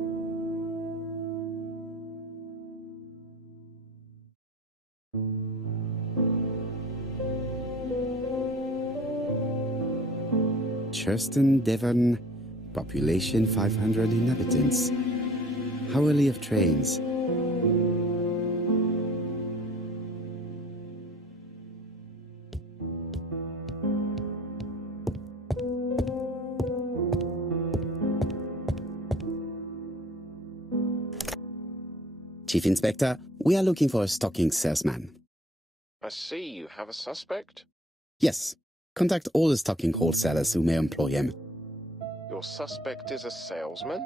Churston, Devon, population 500 inhabitants. Hourly of trains. Chief Inspector, we are looking for a stocking salesman. I see you have a suspect. Yes. Contact all the stocking wholesalers who may employ him. Your suspect is a salesman?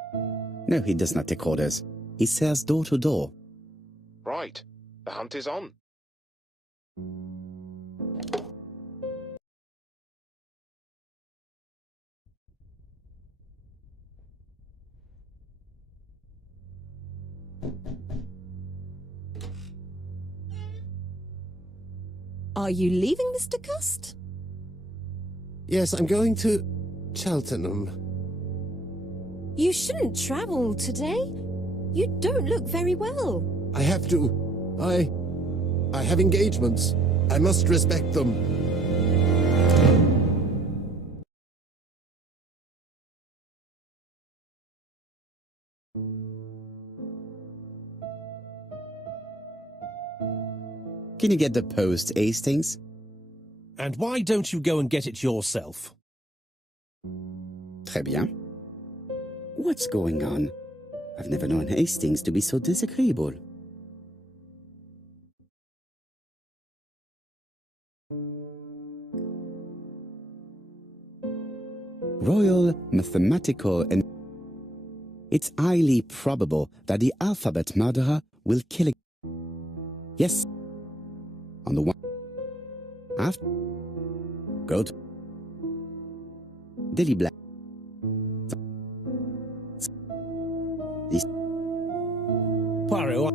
No, he does not take orders. He sells door to door. Right. The hunt is on. Are you leaving, Mr. Cust? Yes, I'm going to Cheltenham. You shouldn't travel today. You don't look very well. I have to. I have engagements. I must respect them. Can you get the post, Hastings? And why don't you go and get it yourself? Très bien. What's going on? I've never known Hastings to be so disagreeable. Royal Mathematical and it's highly probable that the alphabet murderer will kill a... Yes. On the one... After... Go to... Daily Black. This... Poirot,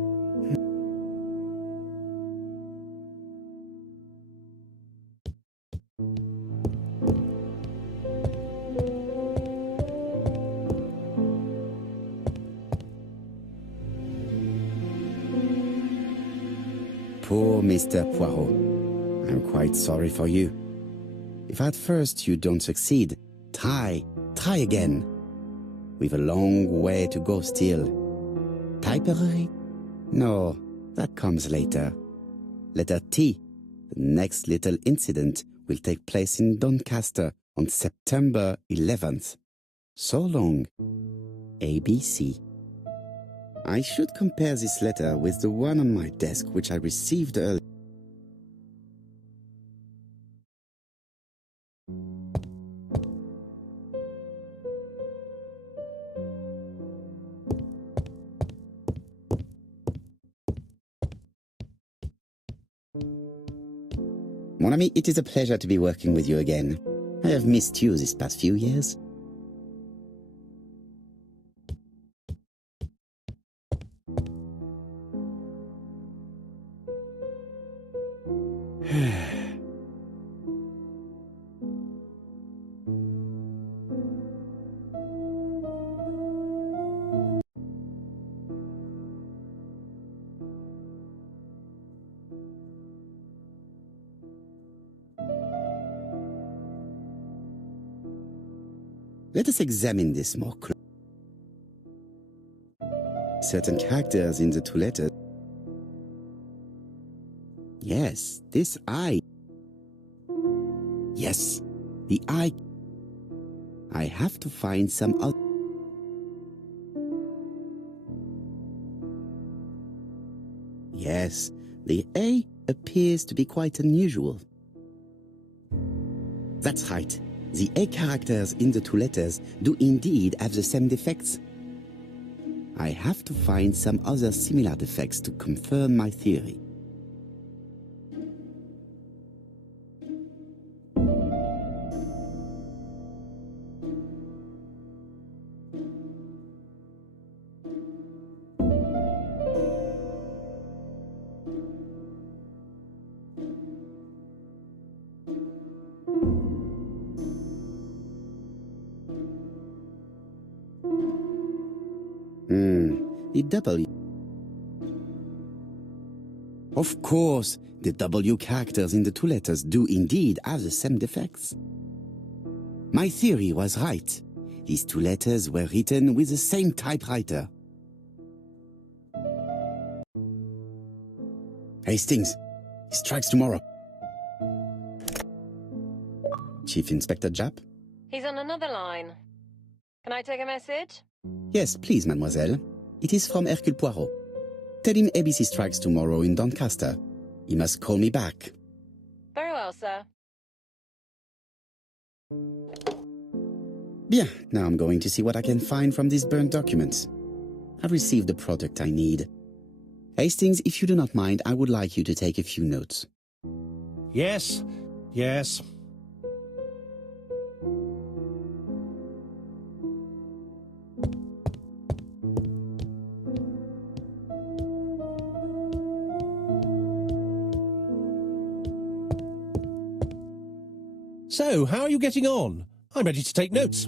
Poor Mr. Poirot. I'm quite sorry for you. If at first you don't succeed, try again. We've a long way to go still. Typery? No, that comes later. Letter T. The next little incident will take place in Doncaster on September 11th. So long. ABC. I should compare this letter with the one on my desk which I received earlier. Mon ami, it is a pleasure to be working with you again. I have missed you these past few years. Let us examine this more closely. Certain characters in the two letters. Yes, this I. Yes, the I. I have to find some other. Yes, the A appears to be quite unusual. That's right. The A characters in the two letters do indeed have the same defects. I have to find some other similar defects to confirm my theory. The W. Of course, the W characters in the two letters do indeed have the same defects. My theory was right. These two letters were written with the same typewriter. Hastings, he strikes tomorrow. Chief Inspector Japp? He's on another line. Can I take a message? Yes, please, mademoiselle. It is from Hercule Poirot. Tell him ABC strikes tomorrow in Doncaster. He must call me back. Very well, sir. Bien, now I'm going to see what I can find from these burnt documents. I've received the product I need. Hastings, if you do not mind, I would like you to take a few notes. Yes, yes. So, how are you getting on? I'm ready to take notes.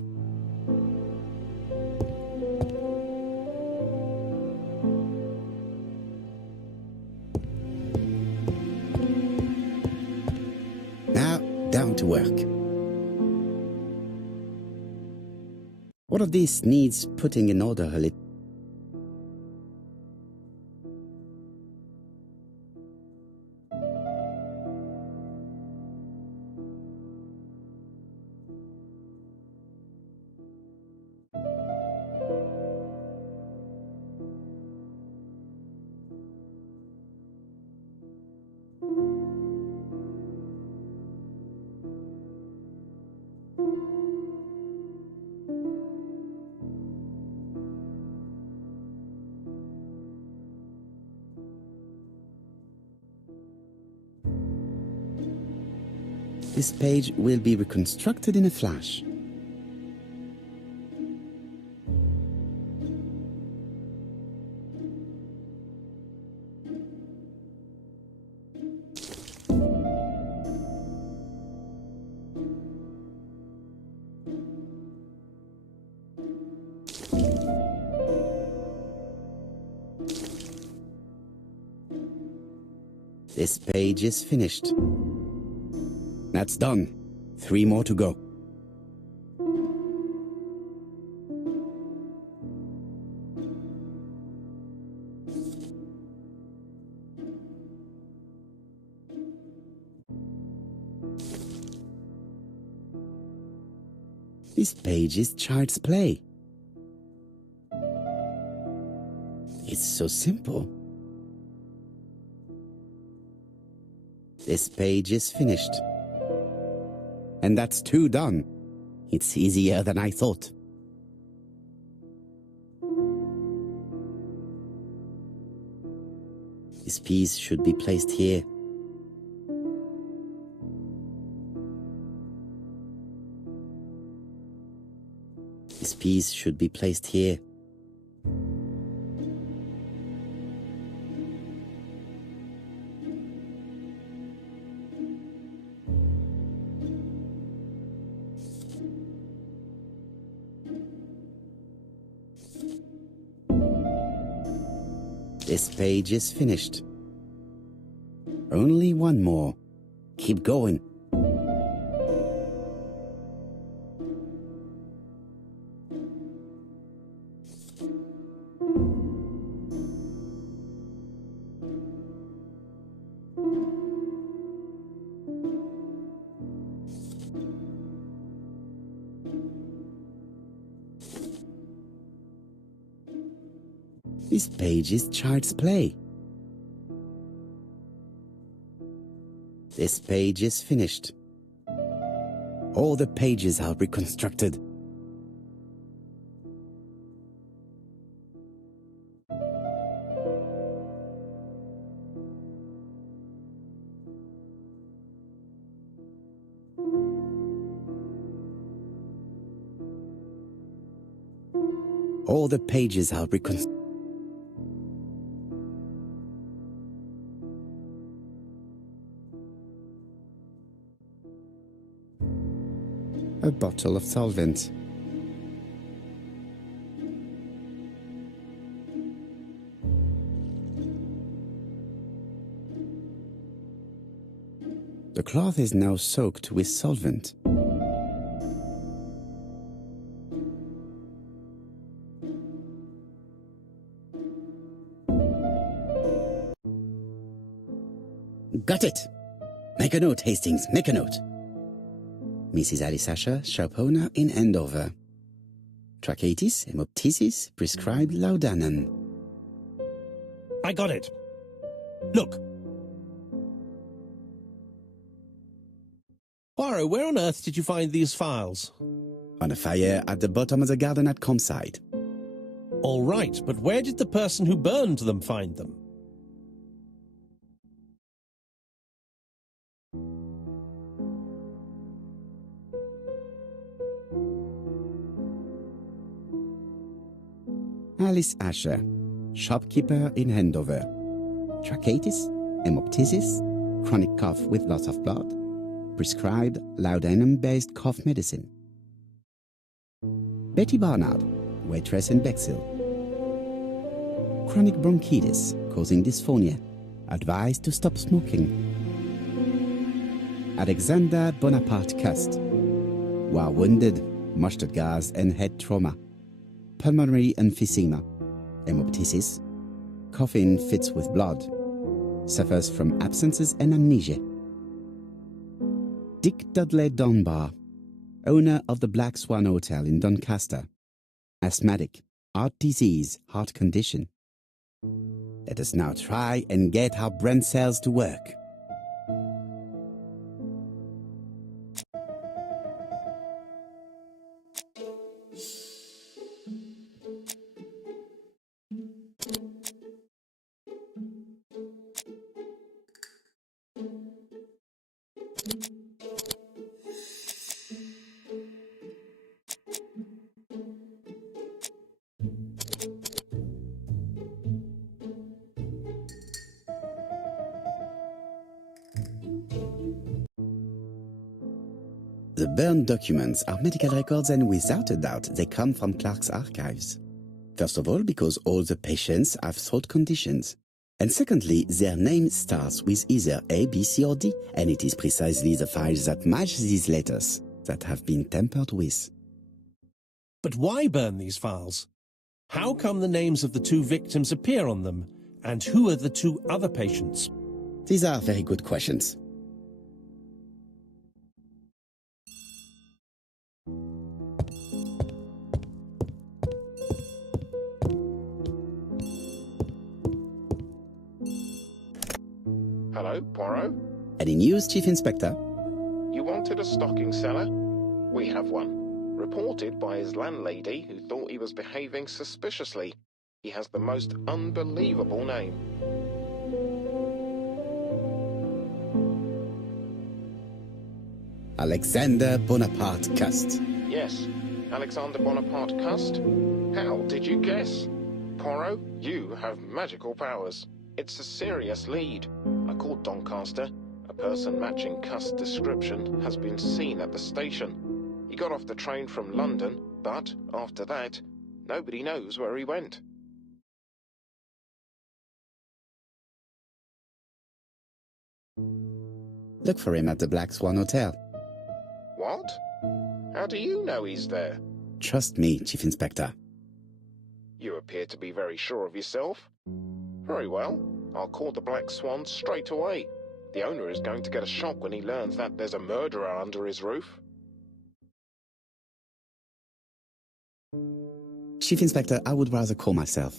Now, down to work. All of this needs putting in order a little. This page will be reconstructed in a flash. This page is finished. That's done. 3 more to go. This page is Child's Play. It's so simple. This page is finished. And that's 2 done. It's easier than I thought. This piece should be placed here. This piece should be placed here. This page is finished. Only 1 more. Keep going. This page is Child's Play. This page is finished. All the pages are reconstructed. All the pages are reconstructed. A bottle of solvent. The cloth is now soaked with solvent. Got it! Make a note, Hastings, make a note. Mrs. Alice Asher, shop owner in Andover. Tracheitis, hemoptysis, prescribed laudanum. I got it. Look. Poirot, where on earth did you find these files? On a fire at the bottom of the garden at Campside. All right, but where did the person who burned them find them? Alice Asher, shopkeeper in Andover. Tracheitis, hemoptysis, chronic cough with loss of blood. Prescribed laudanum-based cough medicine. Betty Barnard, waitress in Bexhill. Chronic bronchitis causing dysphonia. Advised to stop smoking. Alexander Bonaparte Cust. War wounded, mustard gas and head trauma. Pulmonary emphysema. Hemoptysis. Coughing fits with blood. Suffers from absences and amnesia. Dick Dudley Dunbar, owner of the Black Swan Hotel in Doncaster. Asthmatic, heart disease, heart condition. Let us now try and get our brain cells to work. The burned documents are medical records, and without a doubt they come from Clark's archives. First of all, because all the patients have throat conditions. And secondly, their name starts with either A, B, C or D, and it is precisely the files that match these letters that have been tampered with. But why burn these files? How come the names of the two victims appear on them? And who are the two other patients? These are very good questions. Hello, Poirot? Any news, Chief Inspector? You wanted a stocking seller? We have one. Reported by his landlady who thought he was behaving suspiciously. He has the most unbelievable name. Alexander Bonaparte Cust. Yes, Alexander Bonaparte Cust. How did you guess? Poirot, you have magical powers. It's a serious lead. I called Doncaster. A person matching Cust's description has been seen at the station. He got off the train from London, but after that, nobody knows where he went. Look for him at the Black Swan Hotel. What? How do you know he's there? Trust me, Chief Inspector. You appear to be very sure of yourself. Very well, I'll call the Black Swan straight away. The owner is going to get a shock when he learns that there's a murderer under his roof. Chief Inspector, I would rather call myself.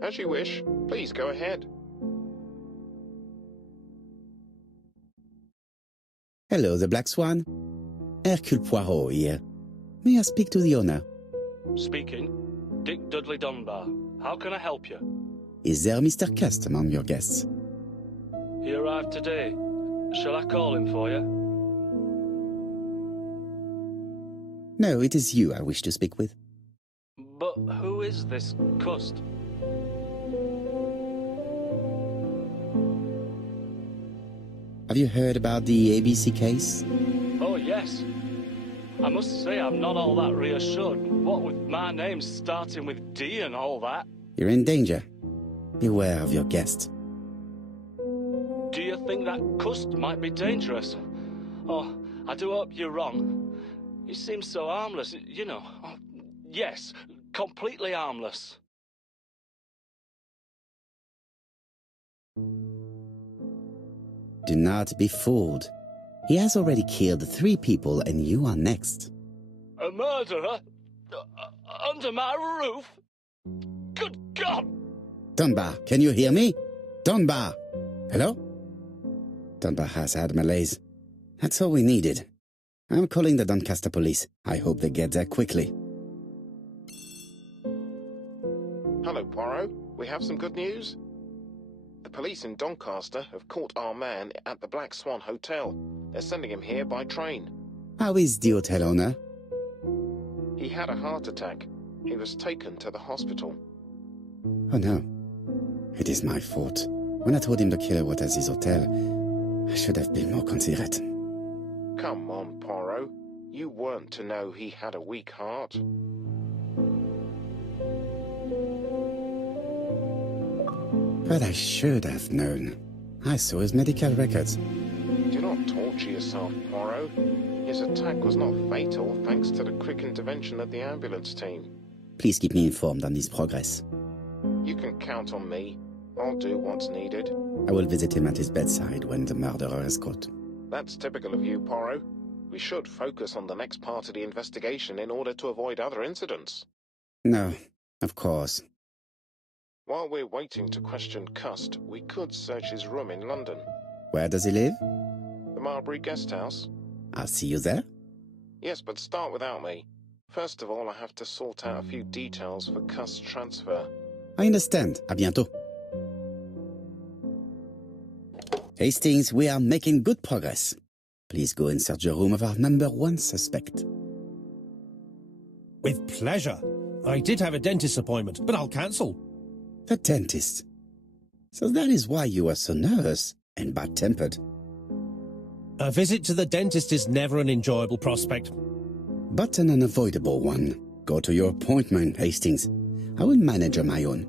As you wish. Please go ahead. Hello, the Black Swan. Hercule Poirot here. May I speak to the owner? Speaking. Dick Dudley Dunbar. How can I help you? Is there Mr. Cust among your guests? He arrived today. Shall I call him for you? No, it is you I wish to speak with. But who is this Cust? Have you heard about the ABC case? Oh, yes. I must say I'm not all that reassured. What with my name starting with D and all that. You're in danger. Beware of your guest. Do you think that Cust might be dangerous? Oh, I do hope you're wrong. He seems so harmless, you know. Oh, yes, completely harmless. Do not be fooled. He has already killed 3 people and you are next. A murderer? Under my roof? Good God! Dunbar, can you hear me? Dunbar! Hello? Dunbar has had malaise. That's all we needed. I'm calling the Doncaster police. I hope they get there quickly. Hello, Poirot. We have some good news. The police in Doncaster have caught our man at the Black Swan Hotel. They're sending him here by train. How is the hotel owner? He had a heart attack. He was taken to the hospital. Oh no. It is my fault. When I told him the killer was at his hotel, I should have been more considerate. Come on, Poirot. You weren't to know he had a weak heart. But I should have known. I saw his medical records. Do not torture yourself, Poirot. His attack was not fatal thanks to the quick intervention of the ambulance team. Please keep me informed on his progress. You can count on me. I'll do what's needed. I will visit him at his bedside when the murderer is caught. That's typical of you, Poirot. We should focus on the next part of the investigation in order to avoid other incidents. No, of course. While we're waiting to question Cust, we could search his room in London. Where does he live? The Marbury Guest House? I'll see you there. Yes, but start without me. First of all, I have to sort out a few details for Cust's transfer. I understand. À bientôt. Hastings, we are making good progress. Please go and search the room of our number 1 suspect. With pleasure. I did have a dentist appointment, but I'll cancel. The dentist. So that is why you are so nervous and bad-tempered. A visit to the dentist is never an enjoyable prospect. But an unavoidable one. Go to your appointment, Hastings. I will manage on my own.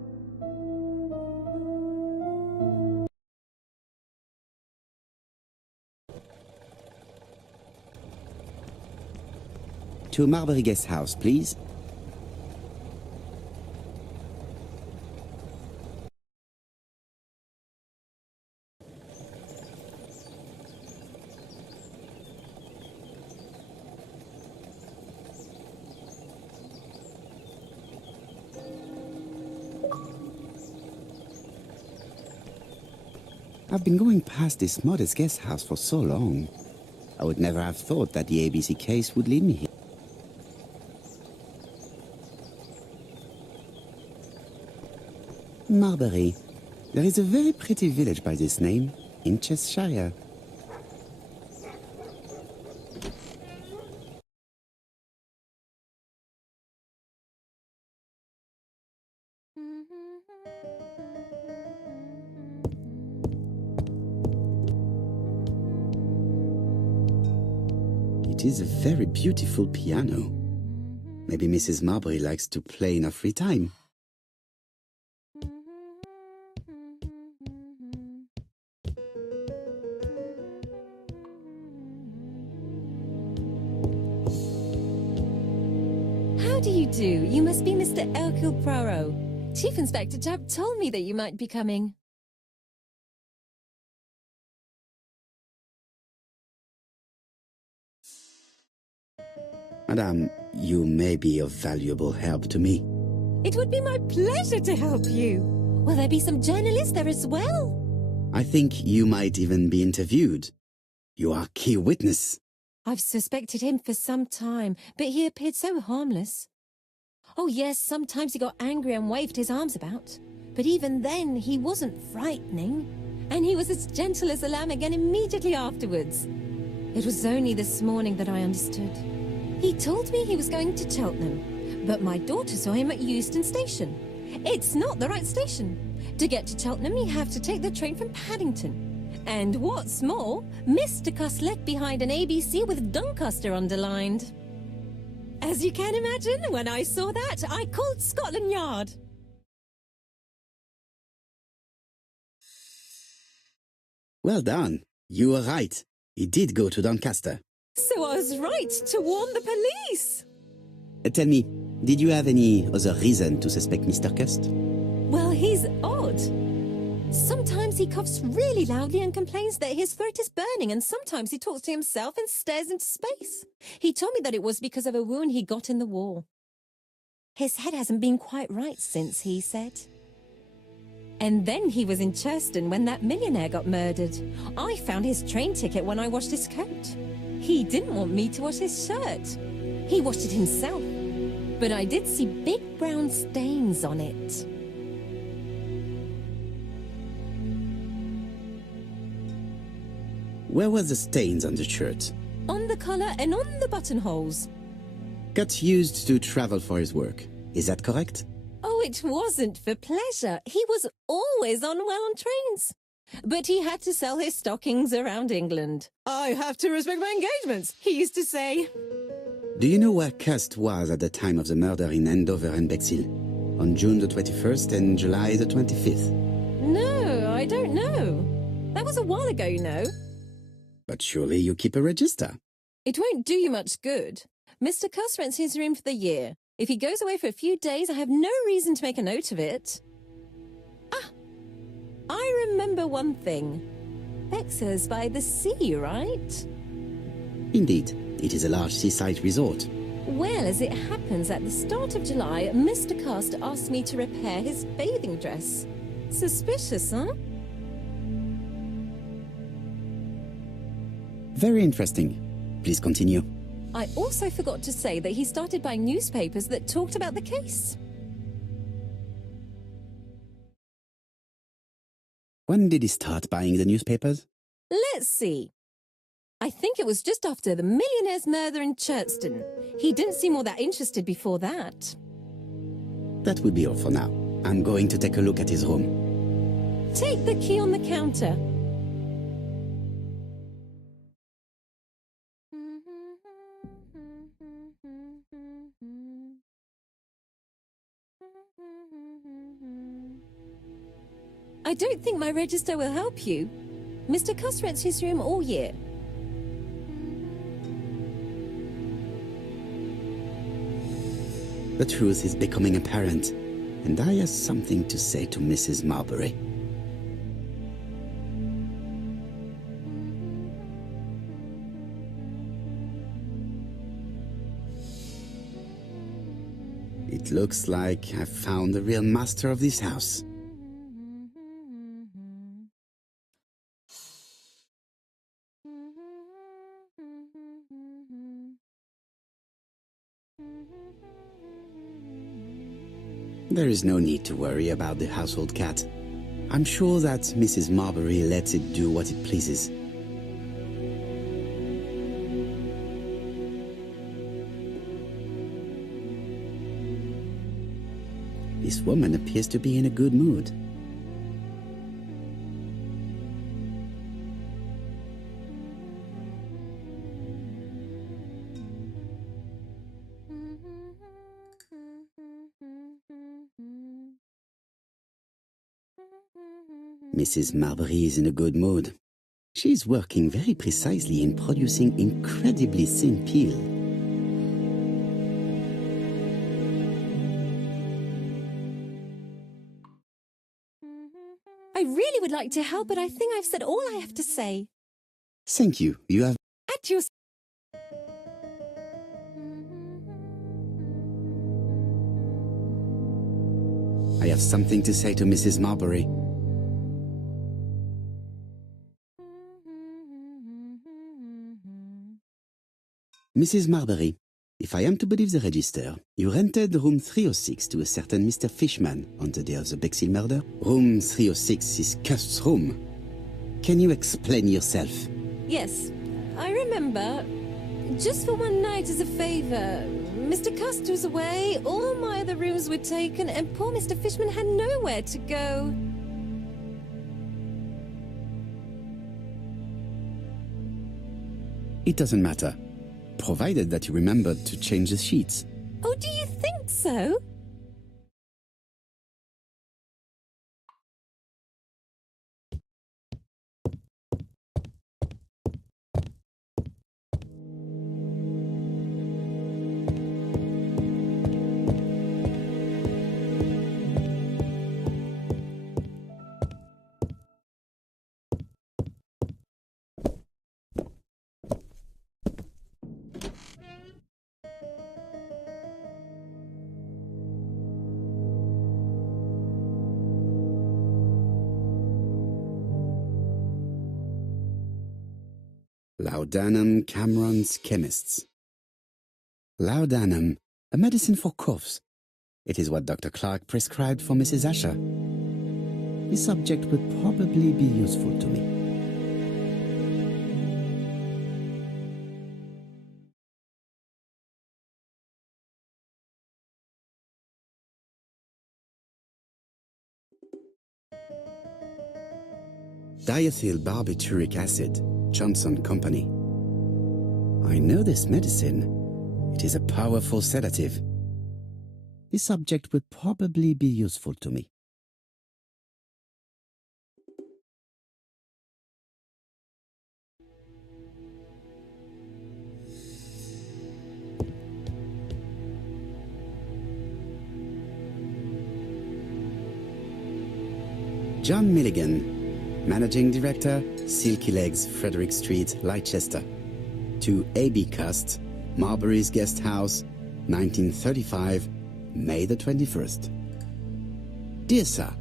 To Marbury Guest House, please. I've been going past this modest guest house for so long. I would never have thought that the ABC case would lead me here. Marbury. There is a very pretty village by this name, in Cheshire. It is a very beautiful piano. Maybe Mrs. Marbury likes to play in her free time. How do you do? You must be Mr. Hercule Poirot. Chief Inspector Jupp told me that you might be coming. Madame, you may be of valuable help to me. It would be my pleasure to help you. Will there be some journalists there as well? I think you might even be interviewed. You are key witness. I've suspected him for some time, but he appeared so harmless. Oh yes, sometimes he got angry and waved his arms about. But even then, he wasn't frightening. And he was as gentle as a lamb again immediately afterwards. It was only this morning that I understood. He told me he was going to Cheltenham, but my daughter saw him at Euston Station. It's not the right station. To get to Cheltenham, you have to take the train from Paddington. And what's more, Mr. Cuss left behind an ABC with Doncaster underlined. As you can imagine, when I saw that, I called Scotland Yard. Well done. You were right. He did go to Doncaster. So I was right to warn the police. Tell me, did you have any other reason to suspect Mr. Cust? Well, he's odd. Sometimes he coughs really loudly and complains that his throat is burning, and sometimes he talks to himself and stares into space. He told me that it was because of a wound he got in the war. His head hasn't been quite right since, he said. And then he was in Churston when that millionaire got murdered. I found his train ticket when I washed his coat. He didn't want me to wash his shirt. He washed it himself. But I did see big brown stains on it. Where were the stains on the shirt? On the collar and on the buttonholes. Cut used to travel for his work. Is that correct? Oh, it wasn't for pleasure. He was always unwell on trains. But he had to sell his stockings around England. I have to respect my engagements, he used to say. Do you know where Cust was at the time of the murder in Andover and Bexhill? On June the 21st and July the 25th? No, I don't know. That was a while ago, you know. But surely you keep a register. It won't do you much good. Mr. Cuss rents his room for the year. If he goes away for a few days, I have no reason to make a note of it. Ah, I remember one thing. Bexhill's by the sea, right? Indeed, it is a large seaside resort. Well, as it happens, at the start of July, Mr. Cust asked me to repair his bathing dress. Suspicious, huh? Very interesting. Please continue. I also forgot to say that he started buying newspapers that talked about the case. When did he start buying the newspapers? Let's see. I think it was just after the millionaire's murder in Churston. He didn't seem all that interested before that. That will be all for now. I'm going to take a look at his room. Take the key on the counter. I don't think my register will help you. Mr. Cuss rents his room all year. The truth is becoming apparent, and I have something to say to Mrs. Marbury. It looks like I've found the real master of this house. There is no need to worry about the household cat. I'm sure that Mrs. Marbury lets it do what it pleases. This woman appears to be in a good mood. Mrs. Marbury is in a good mood. She's working very precisely in producing incredibly thin peel. I really would like to help, but I think I've said all I have to say. Thank you. You have... At your... I have something to say to Mrs. Marbury. Mrs. Marbury, if I am to believe the register, you rented room 306 to a certain Mr. Fishman on the day of the Bexhill murder. Room 306 is Cust's room. Can you explain yourself? Yes, I remember. Just for one night as a favour. Mr. Cust was away, all my other rooms were taken, and poor Mr. Fishman had nowhere to go. It doesn't matter, provided that you remembered to change the sheets. Oh, do you think so? Laudanum Cameron's Chemists. Laudanum, a medicine for coughs. It is what Dr. Clark prescribed for Mrs. Asher. This subject would probably be useful to me. Diethyl barbituric acid, Johnson Company. I know this medicine. It is a powerful sedative. This subject would probably be useful to me. John Milligan, Managing Director, Silky Legs, Frederick Street, Leicester. To A.B. Cust, Marbury's Guest House, 1935, May the 21st. Dear Sir,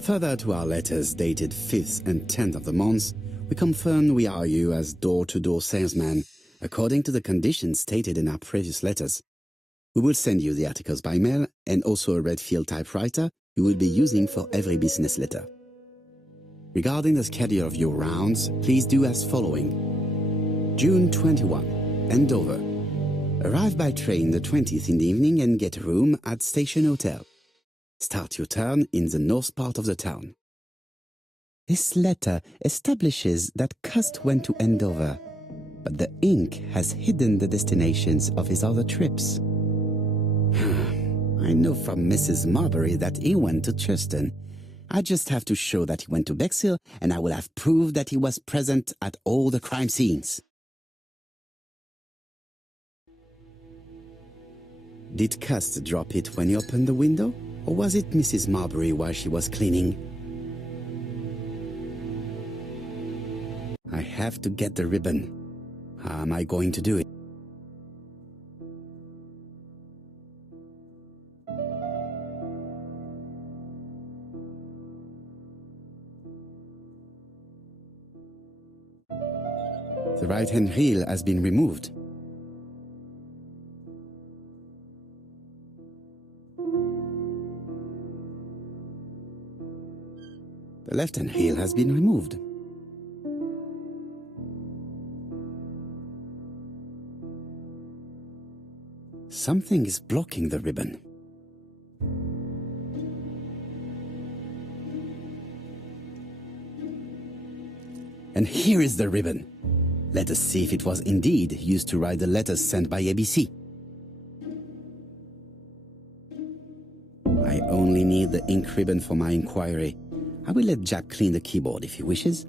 further to our letters dated 5th and 10th of the month, we confirm we are you as door-to-door salesman, according to the conditions stated in our previous letters. We will send you the articles by mail and also a Redfield typewriter you will be using for every business letter. Regarding the schedule of your rounds, please do as following. June 21, Andover. Arrive by train the 20th in the evening and get a room at Station Hotel. Start your turn in the north part of the town. This letter establishes that Cust went to Andover, but the ink has hidden the destinations of his other trips. I know from Mrs. Marbury that he went to Churston. I just have to show that he went to Bexhill, and I will have proved that he was present at all the crime scenes. Did Cust drop it when he opened the window, or was it Mrs. Marbury while she was cleaning? I have to get the ribbon. How am I going to do it? The right-hand heel has been removed. The left-hand heel has been removed. Something is blocking the ribbon. And here is the ribbon. Let us see if it was indeed used to write the letters sent by ABC. I only need the ink ribbon for my inquiry. I will let Jack clean the keyboard if he wishes.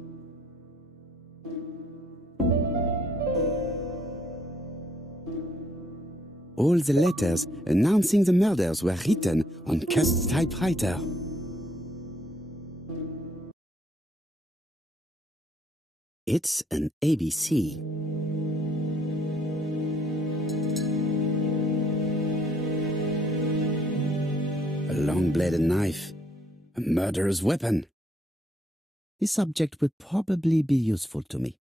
All the letters announcing the murders were written on Cust's typewriter. It's an ABC. A long-bladed knife. A murderer's weapon. This subject would probably be useful to me.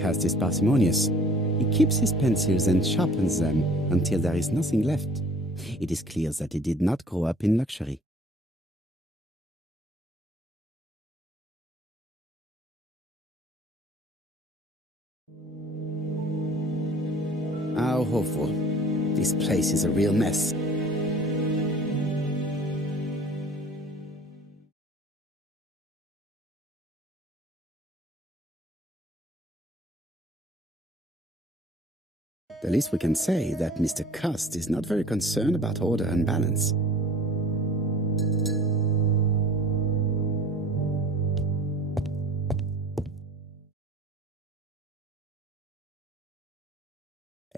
Cust is parsimonious. He keeps his pencils and sharpens them until there is nothing left. It is clear that he did not grow up in luxury. How awful. This place is a real mess. The least we can say that Mr. Cust is not very concerned about order and balance.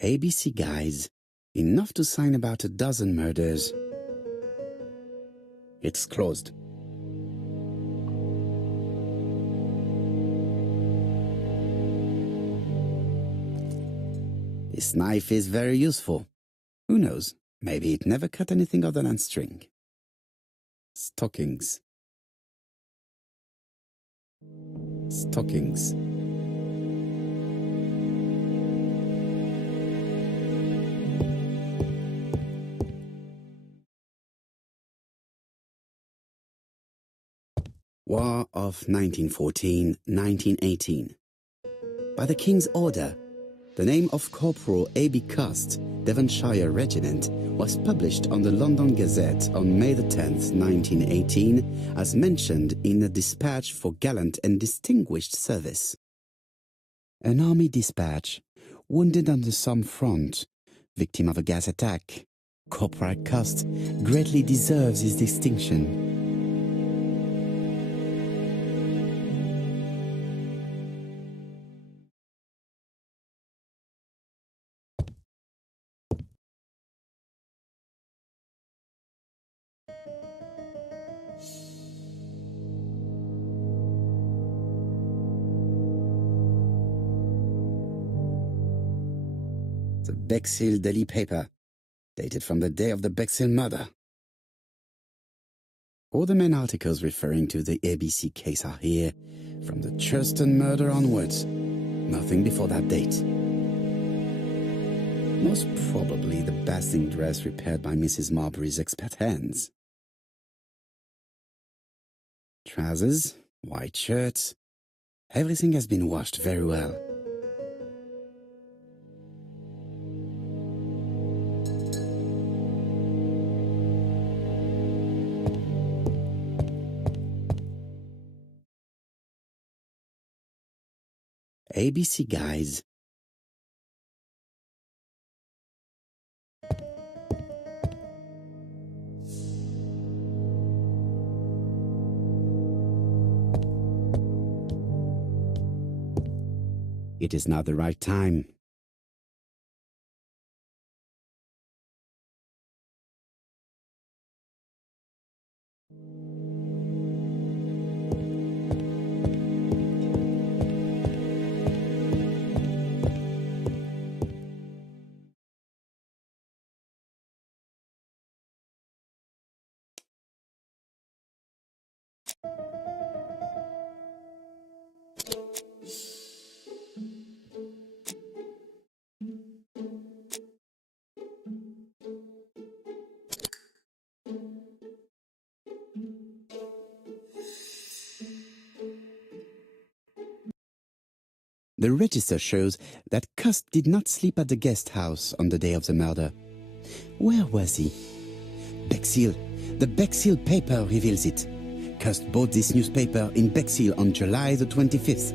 ABC guys, enough to sign about a dozen murders. It's closed. This knife is very useful. Who knows, maybe it never cut anything other than string. Stockings. Stockings. War of 1914-1918. By the King's order, the name of Corporal A.B. Cust, Devonshire Regiment, was published on the London Gazette on May the 10th, 1918, as mentioned in a dispatch for gallant and distinguished service. An army dispatch, wounded on the Somme front, victim of a gas attack. Corporal Cust greatly deserves his distinction. The Bexhill Daily paper, dated from the day of the Bexhill murder. All the main articles referring to the ABC case are here, from the Churston murder onwards. Nothing before that date. Most probably the basting dress repaired by Mrs. Marbury's expert hands. Trousers, white shirts, everything has been washed very well. ABC guys. It is now the right time. The register shows that Cust did not sleep at the guest house on the day of the murder. Where was he? Bexhill. The Bexhill paper reveals it. Cust bought this newspaper in Bexhill on July the 25th.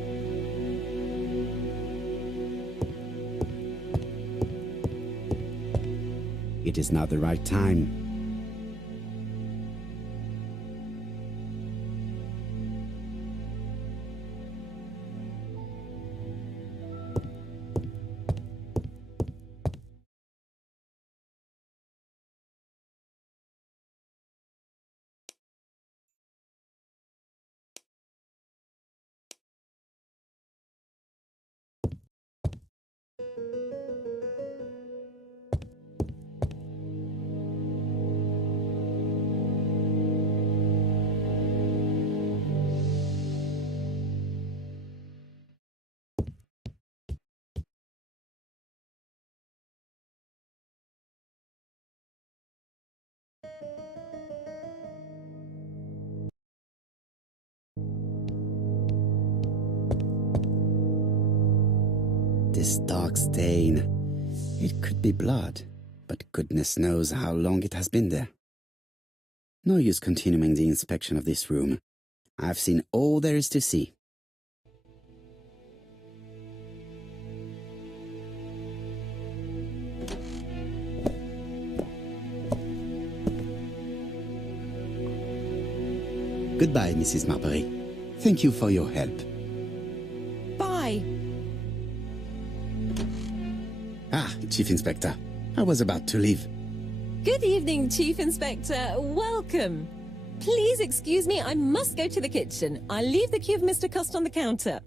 It is now the right time. This dark stain. It could be blood, but goodness knows how long it has been there. No use continuing the inspection of this room. I've seen all there is to see. Goodbye, Mrs. Marbury. Thank you for your help. Bye. Ah, Chief Inspector. I was about to leave. Good evening, Chief Inspector. Welcome. Please excuse me, I must go to the kitchen. I'll leave the key of Mr. Cust on the counter.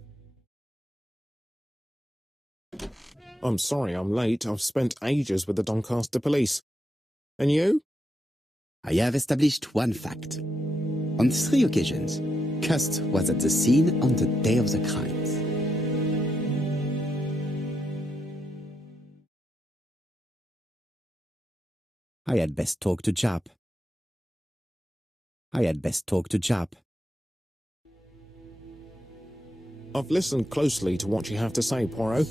I'm sorry I'm late. I've spent ages with the Doncaster police. And you? I have established one fact. On 3 occasions, Cust was at the scene on the day of the crimes. I had best talk to Jap. I've listened closely to what you have to say, Poirot.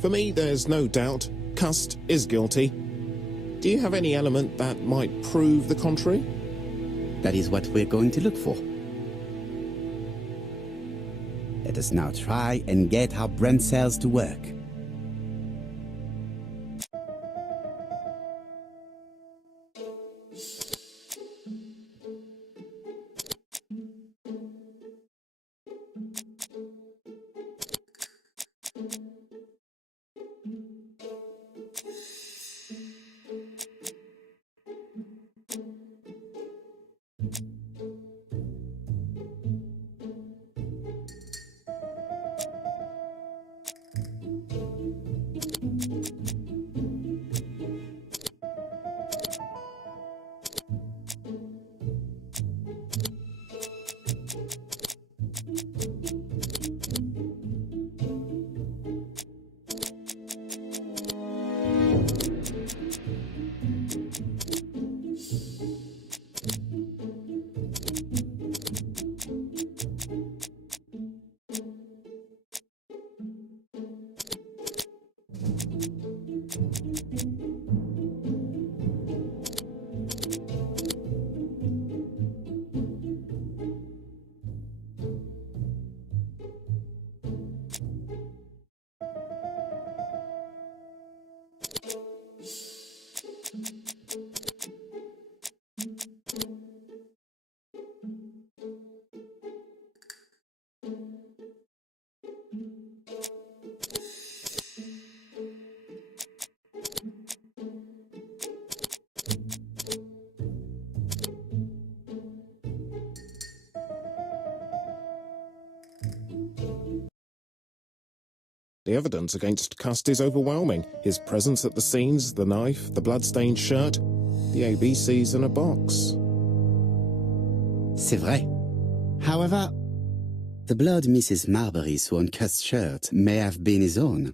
For me, there's no doubt Cust is guilty. Do you have any element that might prove the contrary? That is what we're going to look for. Let us now try and get our brain cells to work. The evidence against Cust is overwhelming. His presence at the scenes, the knife, the blood-stained shirt, the ABCs in a box. C'est vrai. However, the blood Mrs. Marbury saw on Cust's shirt may have been his own.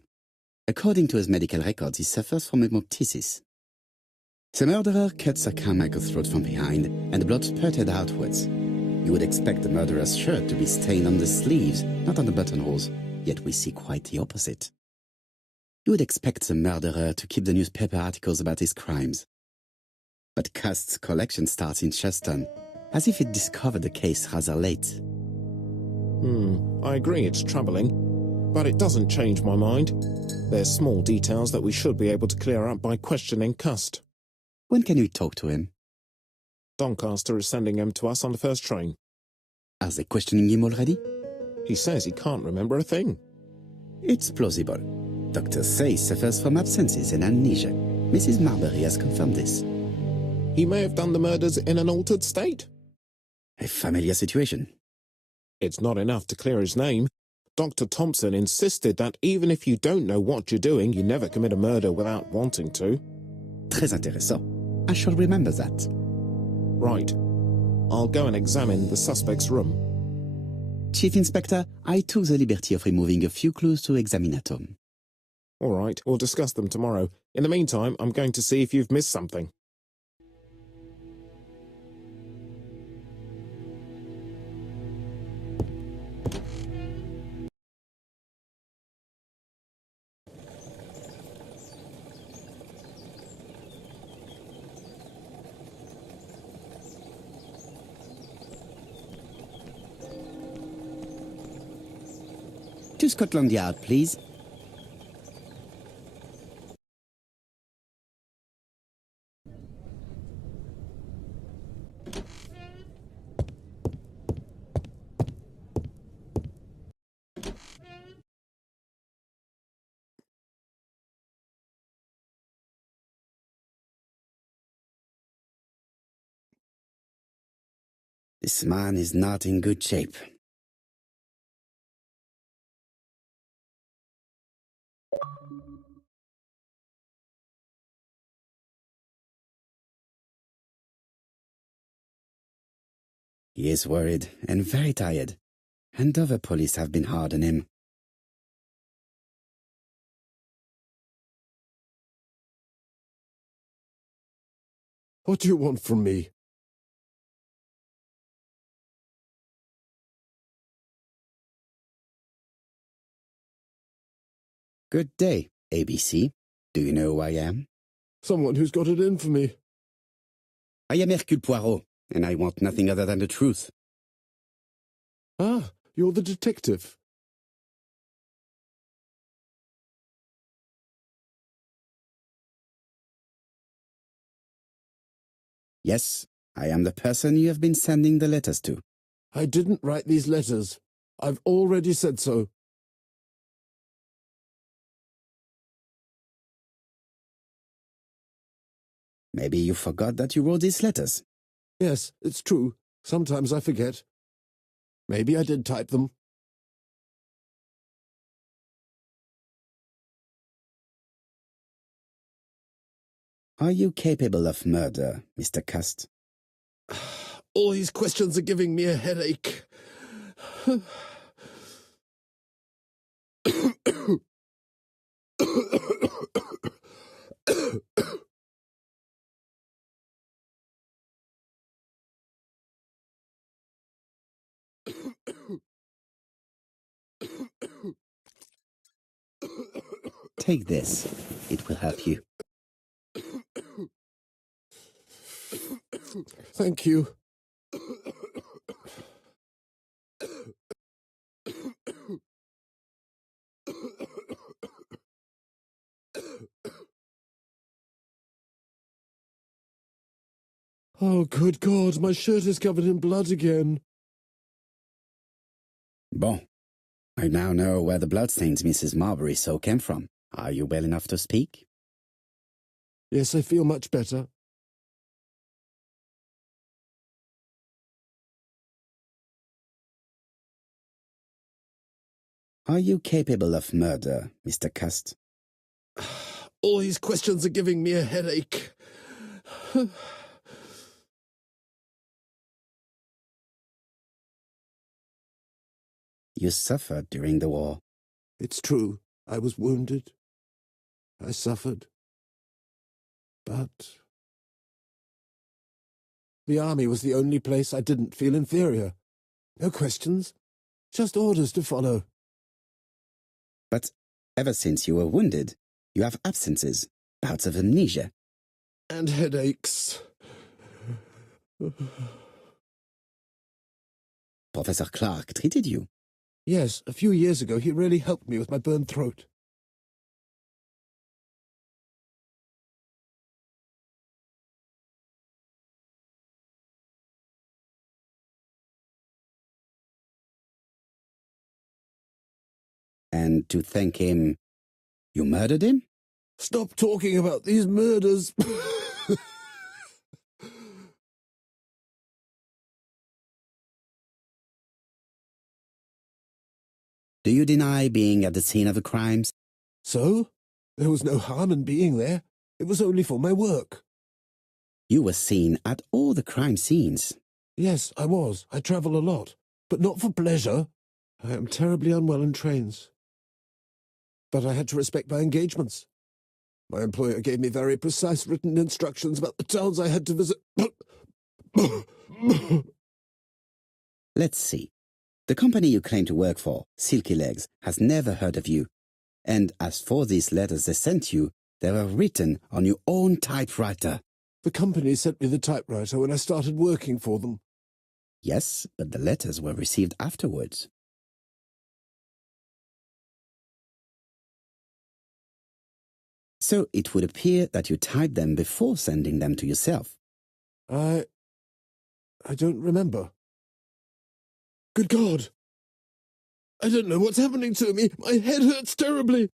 According to his medical records, he suffers from hemoptysis. The murderer cut Sir Carmichael's throat from behind, and the blood spurted outwards. You would expect the murderer's shirt to be stained on the sleeves, not on the buttonholes, yet we see quite the opposite. You would expect the murderer to keep the newspaper articles about his crimes. But Cust's collection starts in Cheston, as if it discovered the case rather late. I agree it's troubling, but it doesn't change my mind. There's small details that we should be able to clear up by questioning Cust. When can we talk to him? Doncaster is sending him to us on the first train. Are they questioning him already? He says he can't remember a thing. It's plausible. Doctors say he suffers from absences and amnesia. Mrs. Marbury has confirmed this. He may have done the murders in an altered state. A familiar situation. It's not enough to clear his name. Dr. Thompson insisted that even if you don't know what you're doing, you never commit a murder without wanting to. Très intéressant. I shall remember that. Right. I'll go and examine the suspect's room. Chief Inspector, I took the liberty of removing a few clues to examinatum. All right, we'll discuss them tomorrow. In the meantime, I'm going to see if you've missed something. To Scotland Yard, please. This man is not in good shape. He is worried and very tired, and other police have been hard on him. What do you want from me? Good day, ABC. Do you know who I am? Someone who's got it in for me. I am Hercule Poirot, and I want nothing other than the truth. Ah, you're the detective. Yes, I am the person you have been sending the letters to. I didn't write these letters. I've already said so. Maybe you forgot that you wrote these letters. Yes, it's true. Sometimes I forget. Maybe I did type them. Are you capable of murder, Mr. Cust? All these questions are giving me a headache. Take this. It will help you. Thank you. Oh, good God, my shirt is covered in blood again. Bon. I now know where the bloodstains Mrs. Marbury saw came from. Are you well enough to speak? Yes, I feel much better. Are you capable of murder, Mr. Cust? All these questions are giving me a headache. You suffered during the war. It's true. I was wounded. I suffered. But the army was the only place I didn't feel inferior. No questions. Just orders to follow. But ever since you were wounded, you have absences, bouts of amnesia. And headaches. Professor Clark treated you. Yes, a few years ago he really helped me with my burned throat. And to thank him, you murdered him? Stop talking about these murders. Do you deny being at the scene of the crimes? So? There was no harm in being there. It was only for my work. You were seen at all the crime scenes. Yes, I was. I travel a lot. But not for pleasure. I am terribly unwell in trains. But I had to respect my engagements. My employer gave me very precise written instructions about the towns I had to visit. Let's see. The company you claim to work for, Silky Legs, has never heard of you. And as for these letters they sent you, they were written on your own typewriter. The company sent me the typewriter when I started working for them. Yes, but the letters were received afterwards. So it would appear that you typed them before sending them to yourself. I don't remember. Good God! I don't know what's happening to me. My head hurts terribly.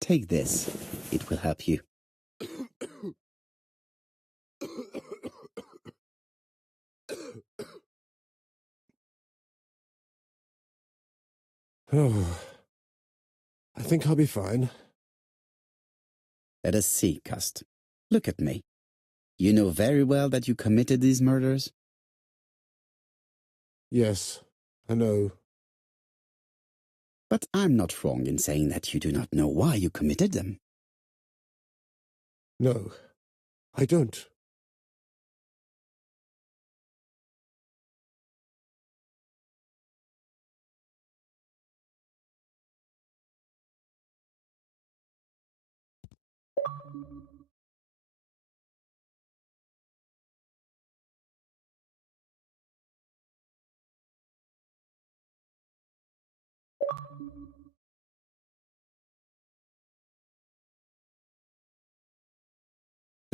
Take this. It will help you. Oh, I think I'll be fine. Let us see, Cust. Look at me. You know very well that you committed these murders? Yes, I know. But I'm not wrong in saying that you do not know why you committed them. No, I don't.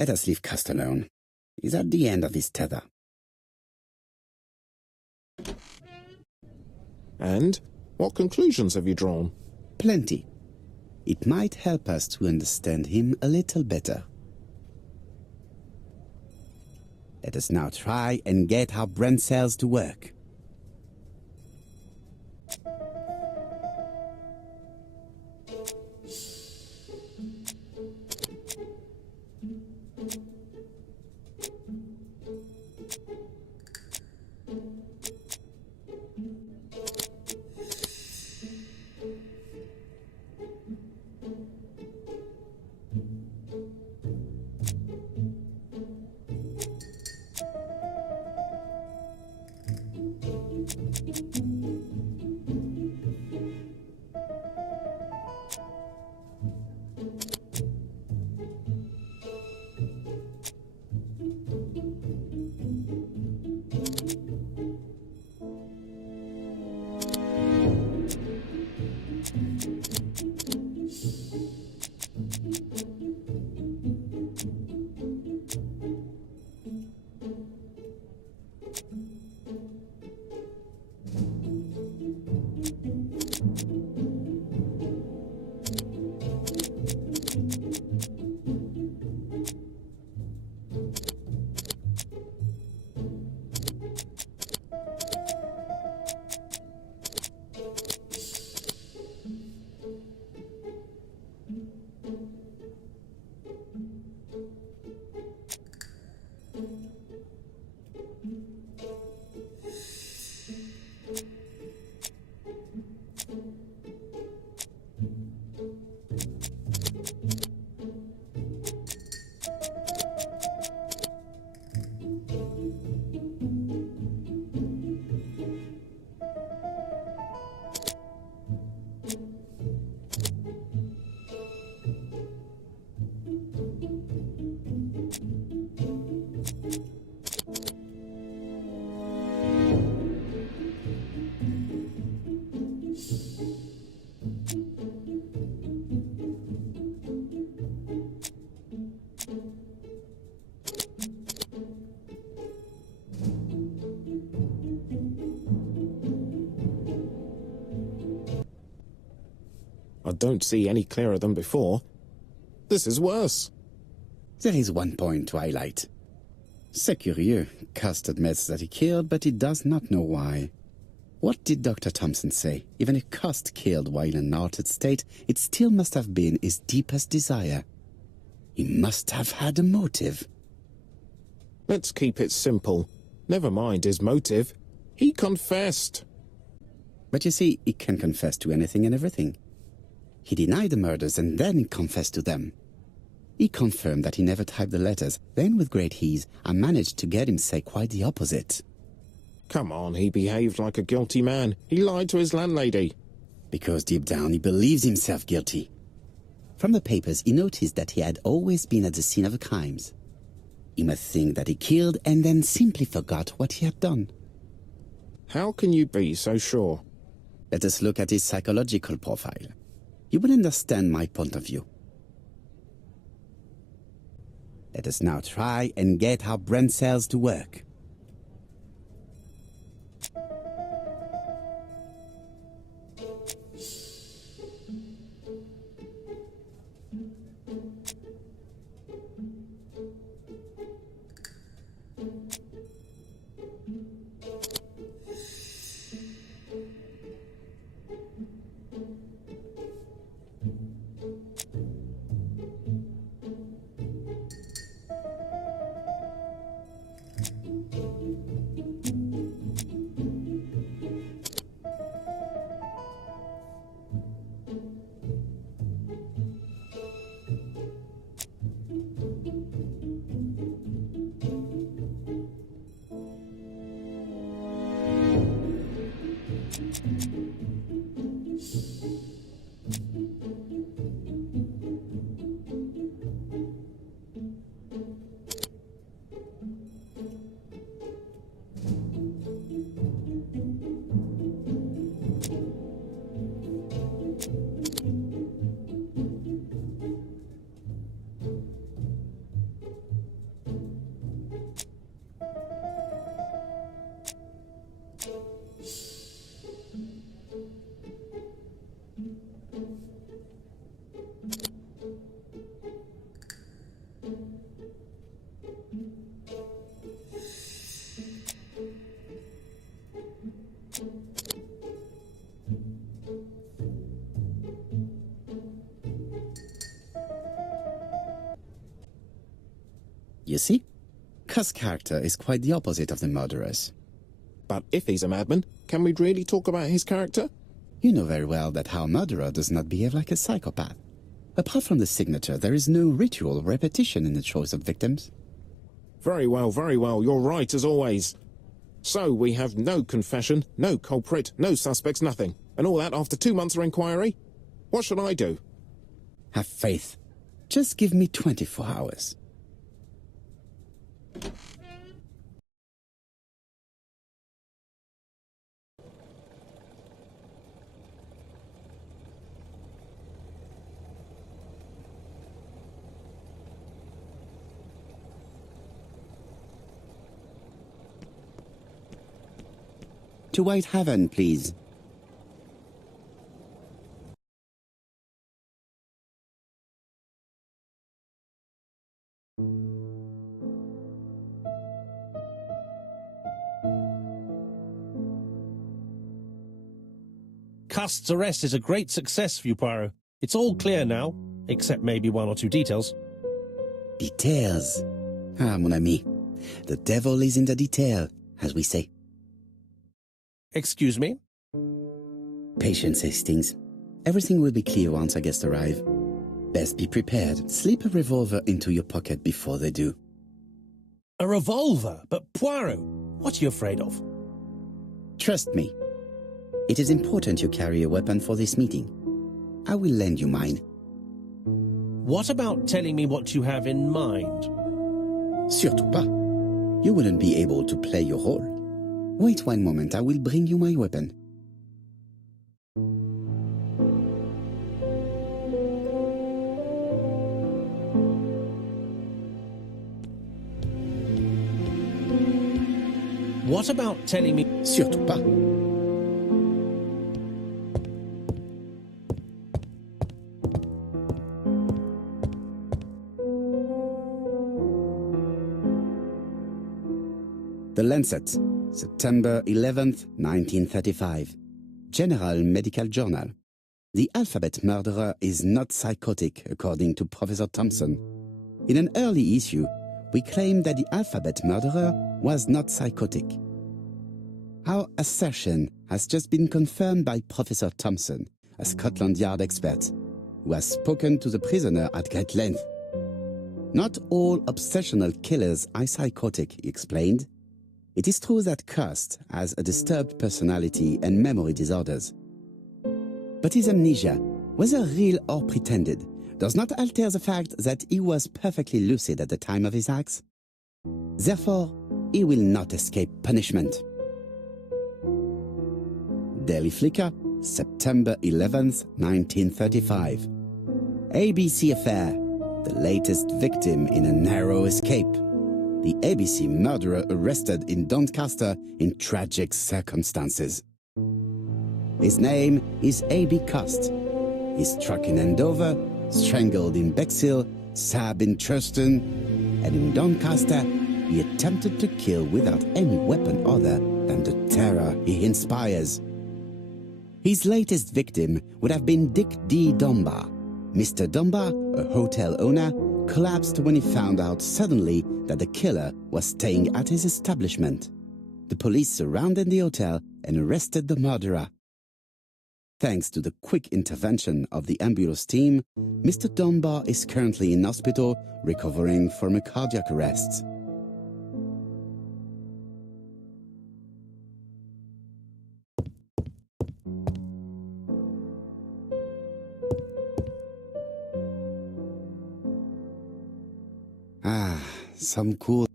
Let us leave Cust alone. He's at the end of his tether. And what conclusions have you drawn? Plenty. It might help us to understand him a little better. Let us now try and get our brain cells to work. I don't see any clearer than before. This is worse. There is one point to highlight. C'est curieux. Cust admits that he killed, but he does not know why. What did Dr. Thompson say? Even if Cust killed while in an altered state, it still must have been his deepest desire. He must have had a motive. Let's keep it simple. Never mind his motive. He confessed. But you see, he can confess to anything and everything. He denied the murders and then confessed to them. He confirmed that he never typed the letters. Then, with great ease, I managed to get him say quite the opposite. Come on, he behaved like a guilty man. He lied to his landlady. Because deep down he believes himself guilty. From the papers he noticed that he had always been at the scene of the crimes. He must think that he killed and then simply forgot what he had done. How can you be so sure? Let us look at his psychological profile. You will understand my point of view. Let us now try and get our brain cells to work. You see? Cuss' character is quite the opposite of the murderer's. But if he's a madman, can we really talk about his character? You know very well that our murderer does not behave like a psychopath. Apart from the signature, there is no ritual repetition in the choice of victims. Very well, you're right as always. So we have no confession, no culprit, no suspects, nothing. And all that after 2 months of inquiry? What should I do? Have faith. Just give me 24 hours. To Whitehaven, please. Cust's arrest is a great success for you, Poirot. It's all clear now, except maybe 1 or 2 details. Details. Ah, mon ami. The devil is in the detail, as we say. Excuse me? Patience, Hastings. Everything will be clear once our guests arrive. Best be prepared. Slip a revolver into your pocket before they do. A revolver? But Poirot, what are you afraid of? Trust me. It is important you carry a weapon for this meeting. I will lend you mine. What about telling me what you have in mind? Surtout pas. You wouldn't be able to play your role. Wait 1 moment, I will bring you my weapon. What about telling me... Surtout pas. The Lancet, September 11th, 1935. General Medical Journal. The alphabet murderer is not psychotic, according to Professor Thompson. In an early issue, we claimed that the alphabet murderer was not psychotic. Our assertion has just been confirmed by Professor Thompson, a Scotland Yard expert, who has spoken to the prisoner at great length. Not all obsessional killers are psychotic, he explained. It is true that Cust has a disturbed personality and memory disorders. But his amnesia, whether real or pretended, does not alter the fact that he was perfectly lucid at the time of his acts. Therefore, he will not escape punishment. Daily Flicker, September 11th, 1935. ABC affair. The latest victim in a narrow escape. The ABC murderer arrested in Doncaster in tragic circumstances. His name is A.B. Cust. He's struck in Andover, strangled in Bexhill, stabbed in Churston, and in Doncaster, he attempted to kill without any weapon other than the terror he inspires. His latest victim would have been Dick D. Dunbar. Mr. Dunbar, a hotel owner, collapsed when he found out suddenly that the killer was staying at his establishment. The police surrounded the hotel and arrested the murderer. Thanks to the quick intervention of the ambulance team, Mr. Dunbar is currently in hospital recovering from a cardiac arrest. Some cool.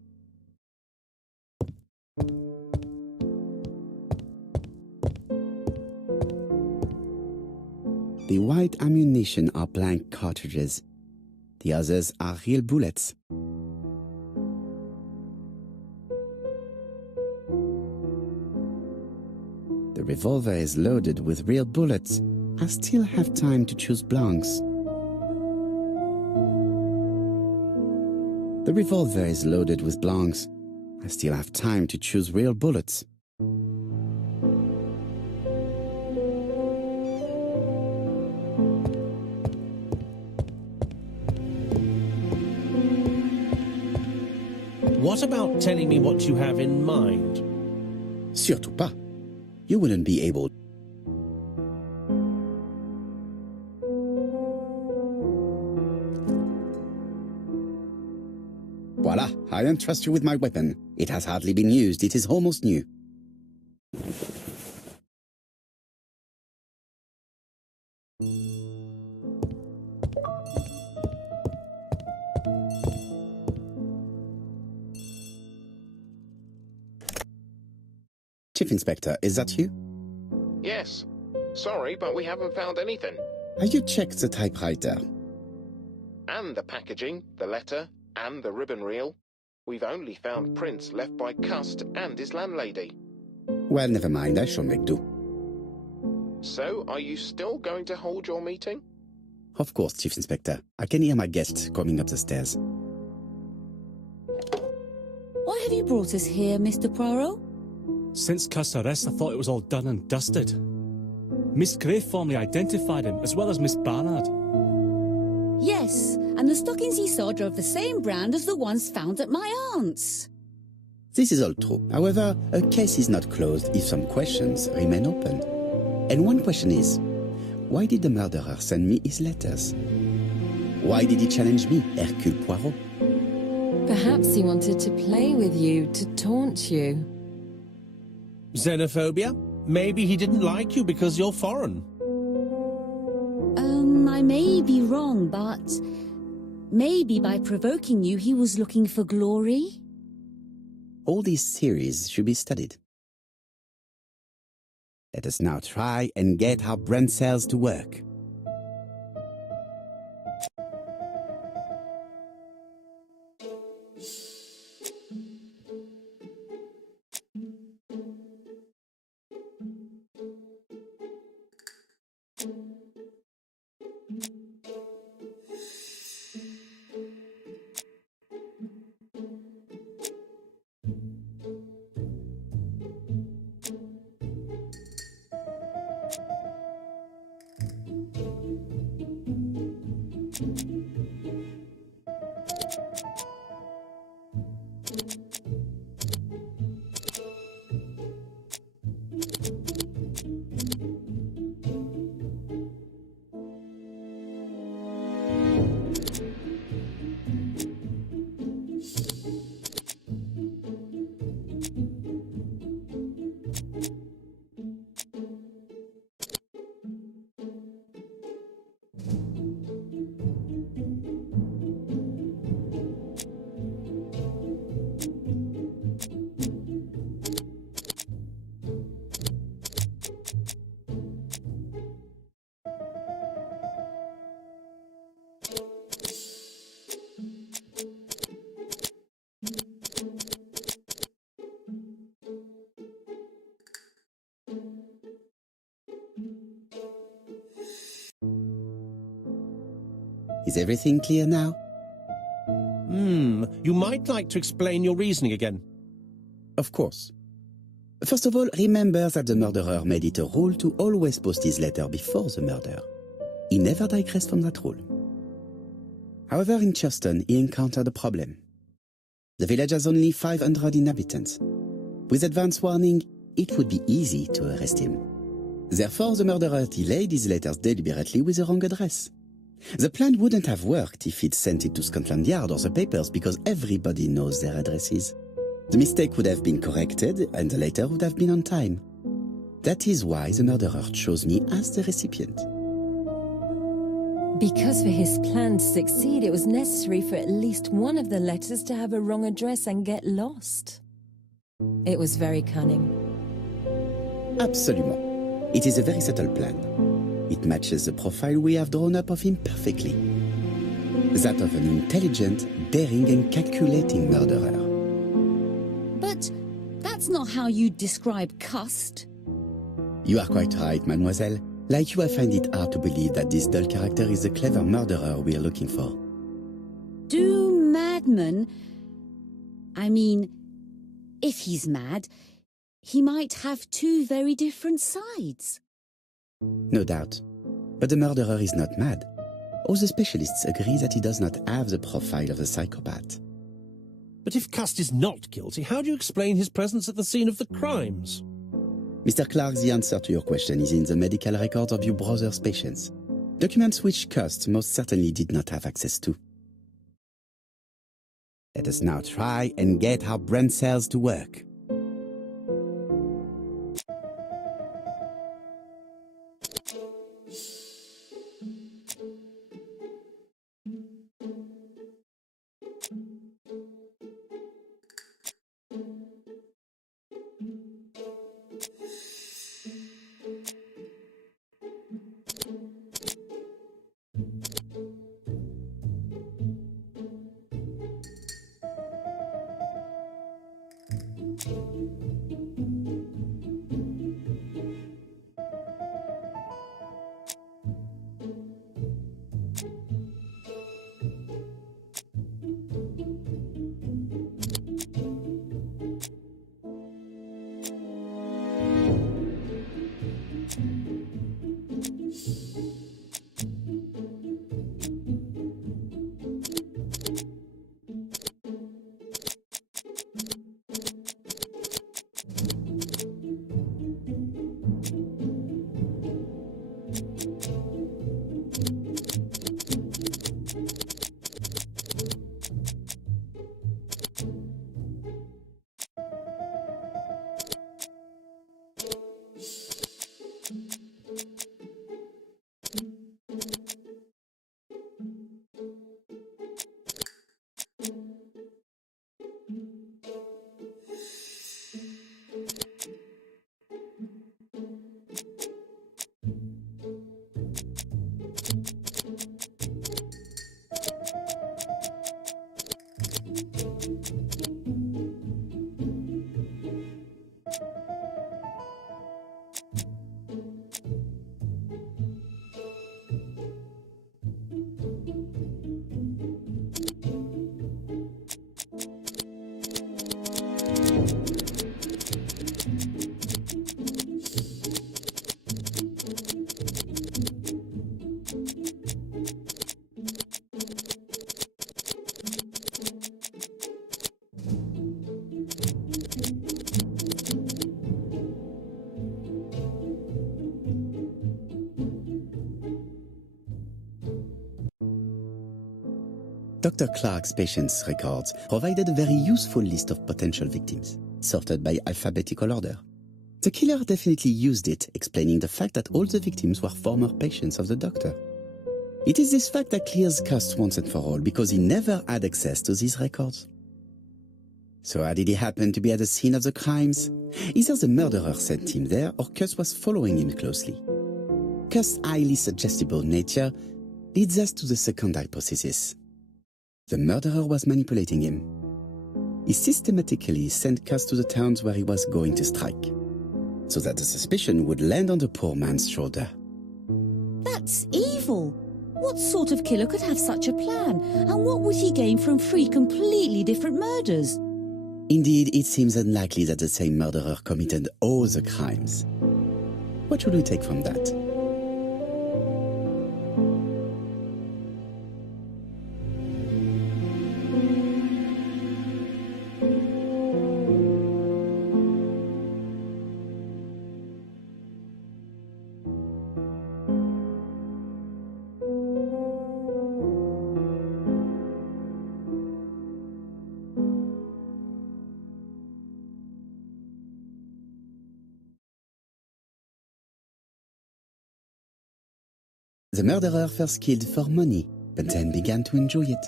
The white ammunition are blank cartridges. The others are real bullets. The revolver is loaded with real bullets. I still have time to choose blanks. The revolver is loaded with blanks. I still have time to choose real bullets. What about telling me what you have in mind? Surtout pas. You wouldn't be able. Voila, I entrust you with my weapon. It has hardly been used, it is almost new. Chief Inspector, is that you? Yes. Sorry, but we haven't found anything. Have you checked the typewriter? And the packaging, the letter, and the ribbon reel. We've only found prints left by Cust and his landlady. Well, never mind, I shall make do. So, are you still going to hold your meeting? Of course, Chief Inspector. I can hear my guest coming up the stairs. Why have you brought us here, Mr. Poirot? Since Cust's arrest, I thought it was all done and dusted. Miss Gray formally identified him, as well as Miss Barnard. Yes, and the stockings he saw drove the same brand as the ones found at my aunt's. This is all true. However, a case is not closed if some questions remain open. And one question is, why did the murderer send me his letters? Why did he challenge me, Hercule Poirot? Perhaps he wanted to play with you, to taunt you. Xenophobia? Maybe he didn't like you because you're foreign. I may be wrong, but maybe by provoking you he was looking for glory? All these theories should be studied. Let us now try and get our brain cells to work. Is everything clear now? You might like to explain your reasoning again. Of course. First of all, remember that the murderer made it a rule to always post his letter before the murder. He never digressed from that rule. However, in Churston, he encountered a problem. The village has only 500 inhabitants. With advance warning, it would be easy to arrest him. Therefore, the murderer delayed his letters deliberately with the wrong address. The plan wouldn't have worked if he'd sent it to Scotland Yard or the papers because everybody knows their addresses. The mistake would have been corrected and the letter would have been on time. That is why the murderer chose me as the recipient. Because for his plan to succeed, it was necessary for at least one of the letters to have a wrong address and get lost. It was very cunning. Absolument. It is a very subtle plan. It matches the profile we have drawn up of him perfectly. That of an intelligent, daring and calculating murderer. But that's not how you describe Cust. You are quite right, mademoiselle. Like you, I find it hard to believe that this dull character is the clever murderer we are looking for. Do madmen... I mean, if he's mad, he might have two very different sides. No doubt. But the murderer is not mad. All the specialists agree that he does not have the profile of a psychopath. But if Cust is not guilty, how do you explain his presence at the scene of the crimes? Mr. Clark, the answer to your question is in the medical records of your brother's patients. Documents which Cust most certainly did not have access to. Let us now try and get our brain cells to work. Dr. Clark's patients' records provided a very useful list of potential victims, sorted by alphabetical order. The killer definitely used it, explaining the fact that all the victims were former patients of the doctor. It is this fact that clears Cust once and for all, because he never had access to these records. So how did he happen to be at the scene of the crimes? Either the murderer sent him there, or Cust was following him closely. Cust's highly suggestible nature leads us to the second hypothesis. The murderer was manipulating him. He systematically sent Cust to the towns where he was going to strike, so that the suspicion would land on the poor man's shoulder. That's evil. What sort of killer could have such a plan? And what would he gain from 3 completely different murders? Indeed, it seems unlikely that the same murderer committed all the crimes. What should we take from that? The murderer first killed for money, but then began to enjoy it.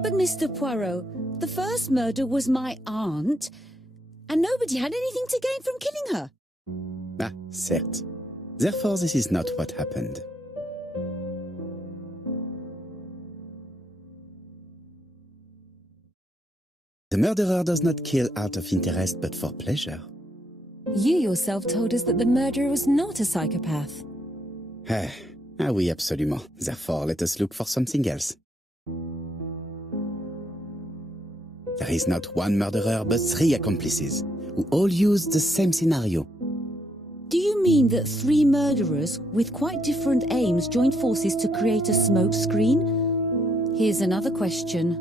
But Mr. Poirot, the first murder was my aunt, and nobody had anything to gain from killing her. Ah, certes. Therefore, this is not what happened. The murderer does not kill out of interest but for pleasure. You yourself told us that the murderer was not a psychopath. Ah oui, absolument. Therefore, let us look for something else. There is not one murderer but 3 accomplices, who all use the same scenario. Do you mean that 3 murderers with quite different aims joined forces to create a smoke screen? Here's another question.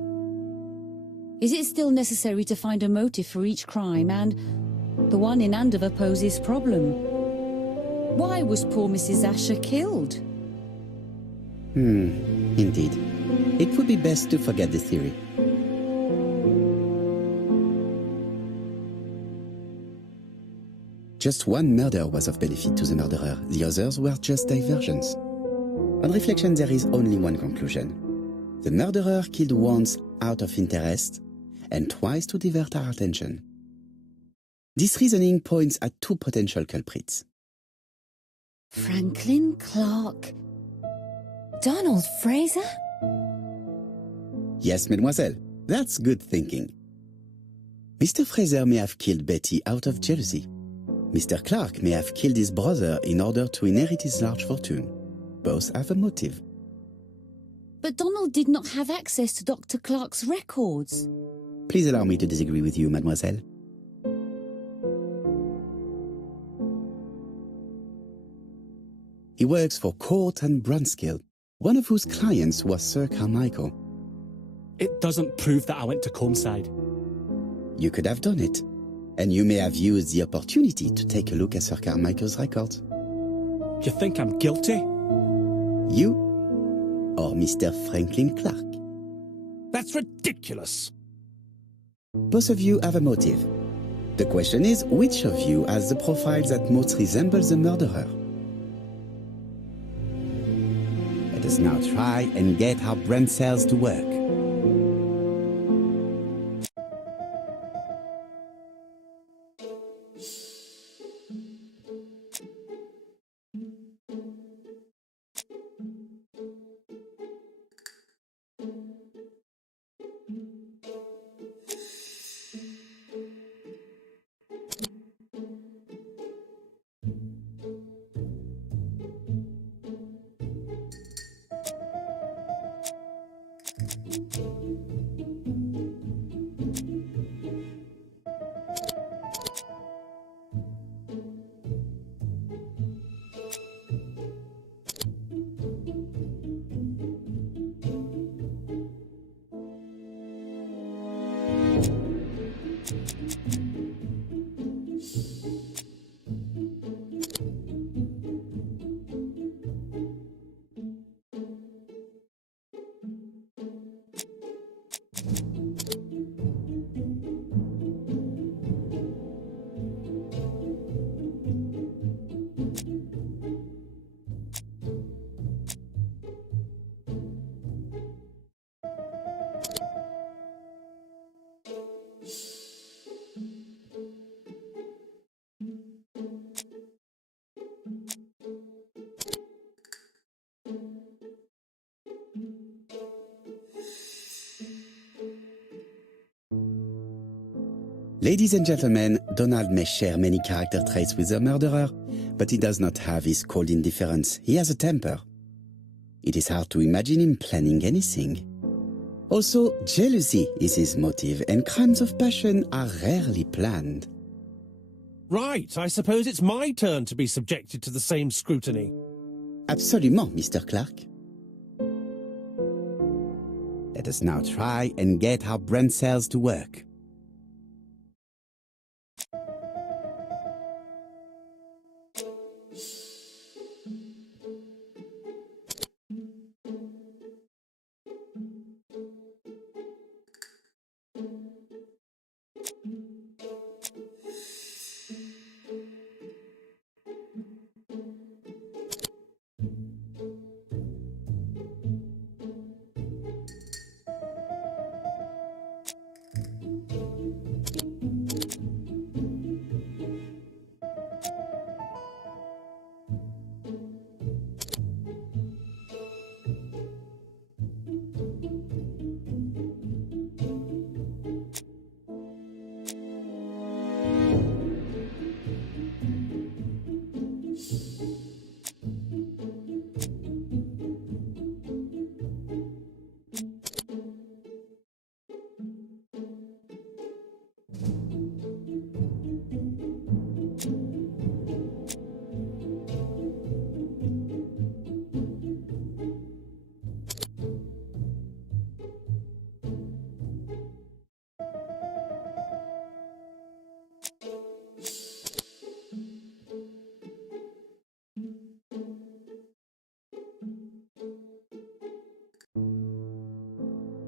Is it still necessary to find a motive for each crime? And the one in Andover poses problem. Why was poor Mrs. Asher killed? Indeed. It would be best to forget the theory. Just one murder was of benefit to the murderer. The others were just diversions. On reflection, there is only one conclusion. The murderer killed once out of interest and twice to divert our attention. This reasoning points at 2 potential culprits. Franklin Clark. Donald Fraser? Yes, mademoiselle. That's good thinking. Mr. Fraser may have killed Betty out of jealousy. Mr. Clark may have killed his brother in order to inherit his large fortune. Both have a motive. But Donald did not have access to Dr. Clark's records. Please allow me to disagree with you, mademoiselle. He works for Court and Brunskill, one of whose clients was Sir Carmichael. It doesn't prove that I went to Comeside. You could have done it, and you may have used the opportunity to take a look at Sir Carmichael's records. You think I'm guilty? You or Mr. Franklin Clark? That's ridiculous. Both of you have a motive. The question is, which of you has the profile that most resembles the murderer? Let us now try and get our brain cells to work. Ladies and gentlemen, Donald may share many character traits with the murderer, but he does not have his cold indifference. He has a temper. It is hard to imagine him planning anything. Also, jealousy is his motive, and crimes of passion are rarely planned. Right, I suppose it's my turn to be subjected to the same scrutiny. Absolument, Mr. Clark. Let us now try and get our brain cells to work.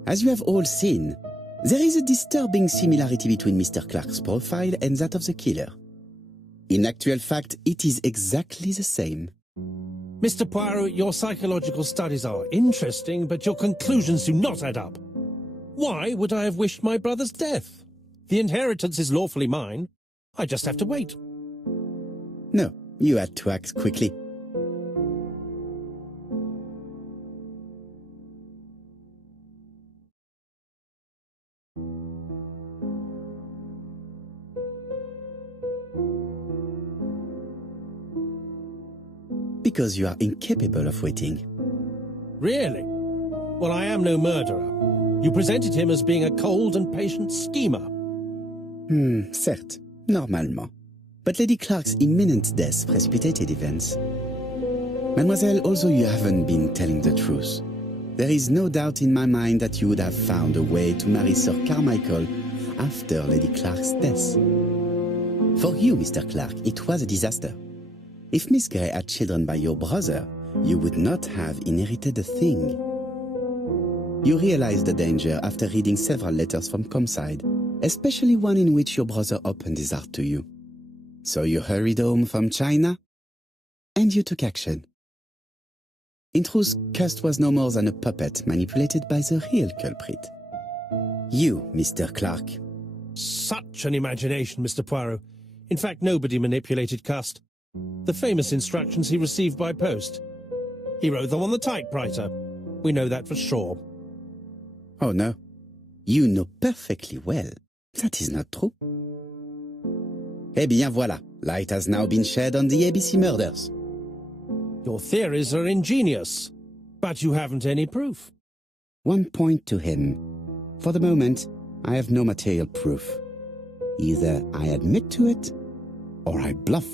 As you have all seen, there is a disturbing similarity between Mr. Clark's profile and that of the killer. In actual fact, it is exactly the same. Mr. Poirot, your psychological studies are interesting, but your conclusions do not add up. Why would I have wished my brother's death? The inheritance is lawfully mine. I just have to wait. No, you had to act quickly. Because you are incapable of waiting. Really? Well, I am no murderer. You presented him as being a cold and patient schemer. Certes, normalement. But Lady Clark's imminent death precipitated events. Mademoiselle, although you haven't been telling the truth, there is no doubt in my mind that you would have found a way to marry Sir Carmichael after Lady Clark's death. For you, Mr. Clark, it was a disaster. If Miss Grey had children by your brother, you would not have inherited a thing. You realized the danger after reading several letters from Comside, especially one in which your brother opened his heart to you. So you hurried home from China, and you took action. In truth, Cust was no more than a puppet manipulated by the real culprit. You, Mr. Clark. Such an imagination, Mr. Poirot. In fact, nobody manipulated Cust. The famous instructions he received by post. He wrote them on the typewriter. We know that for sure. Oh no. You know perfectly well. That is not true. Eh bien voilà. Light has now been shed on the ABC murders. Your theories are ingenious, but you haven't any proof. One point to him. For the moment, I have no material proof. Either I admit to it, or I bluff.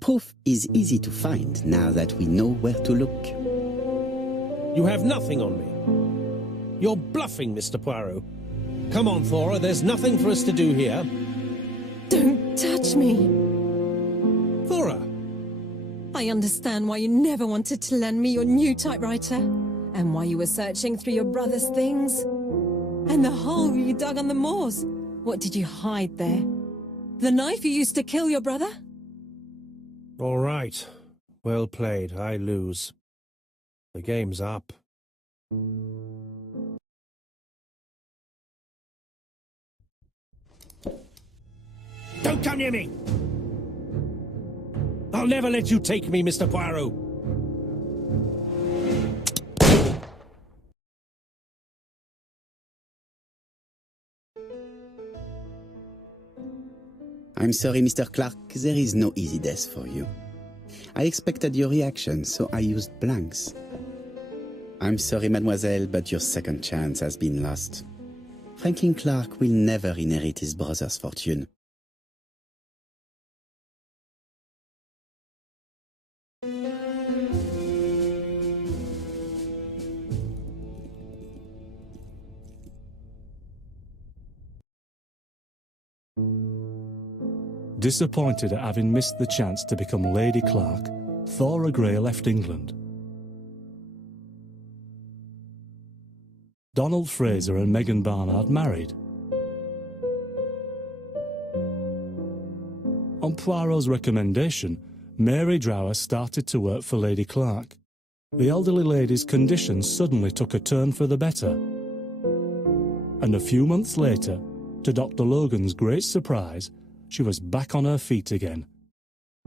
Proof is easy to find now that we know where to look. You have nothing on me. You're bluffing, Mr. Poirot. Come on, Thora, there's nothing for us to do here. Don't touch me. Thora! I understand why you never wanted to lend me your new typewriter, and why you were searching through your brother's things. And the hole you dug on the moors. What did you hide there? The knife you used to kill your brother? All right. Well played. I lose. The game's up. Don't come near me! I'll never let you take me, Mr. Poirot. I'm sorry, Mr. Clark, there is no easy death for you. I expected your reaction, so I used blanks. I'm sorry, mademoiselle, but your second chance has been lost. Franklin Clark will never inherit his brother's fortune. Disappointed at having missed the chance to become Lady Clark, Thora Grey left England. Donald Fraser and Megan Barnard married. On Poirot's recommendation, Mary Drower started to work for Lady Clark. The elderly lady's condition suddenly took a turn for the better. And a few months later, to Dr. Logan's great surprise, she was back on her feet again.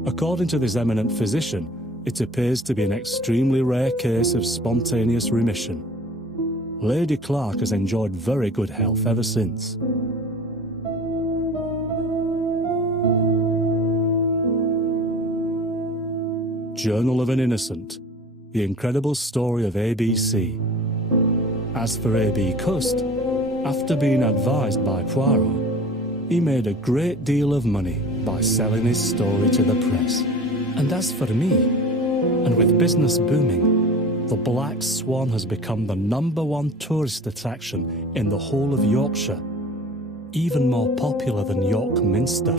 According to this eminent physician, it appears to be an extremely rare case of spontaneous remission. Lady Clark has enjoyed very good health ever since. Journal of an Innocent, the incredible story of ABC. As for A.B. Cust, after being advised by Poirot, he made a great deal of money by selling his story to the press. And as for me, and with business booming, the Black Swan has become the #1 tourist attraction in the whole of Yorkshire, even more popular than York Minster.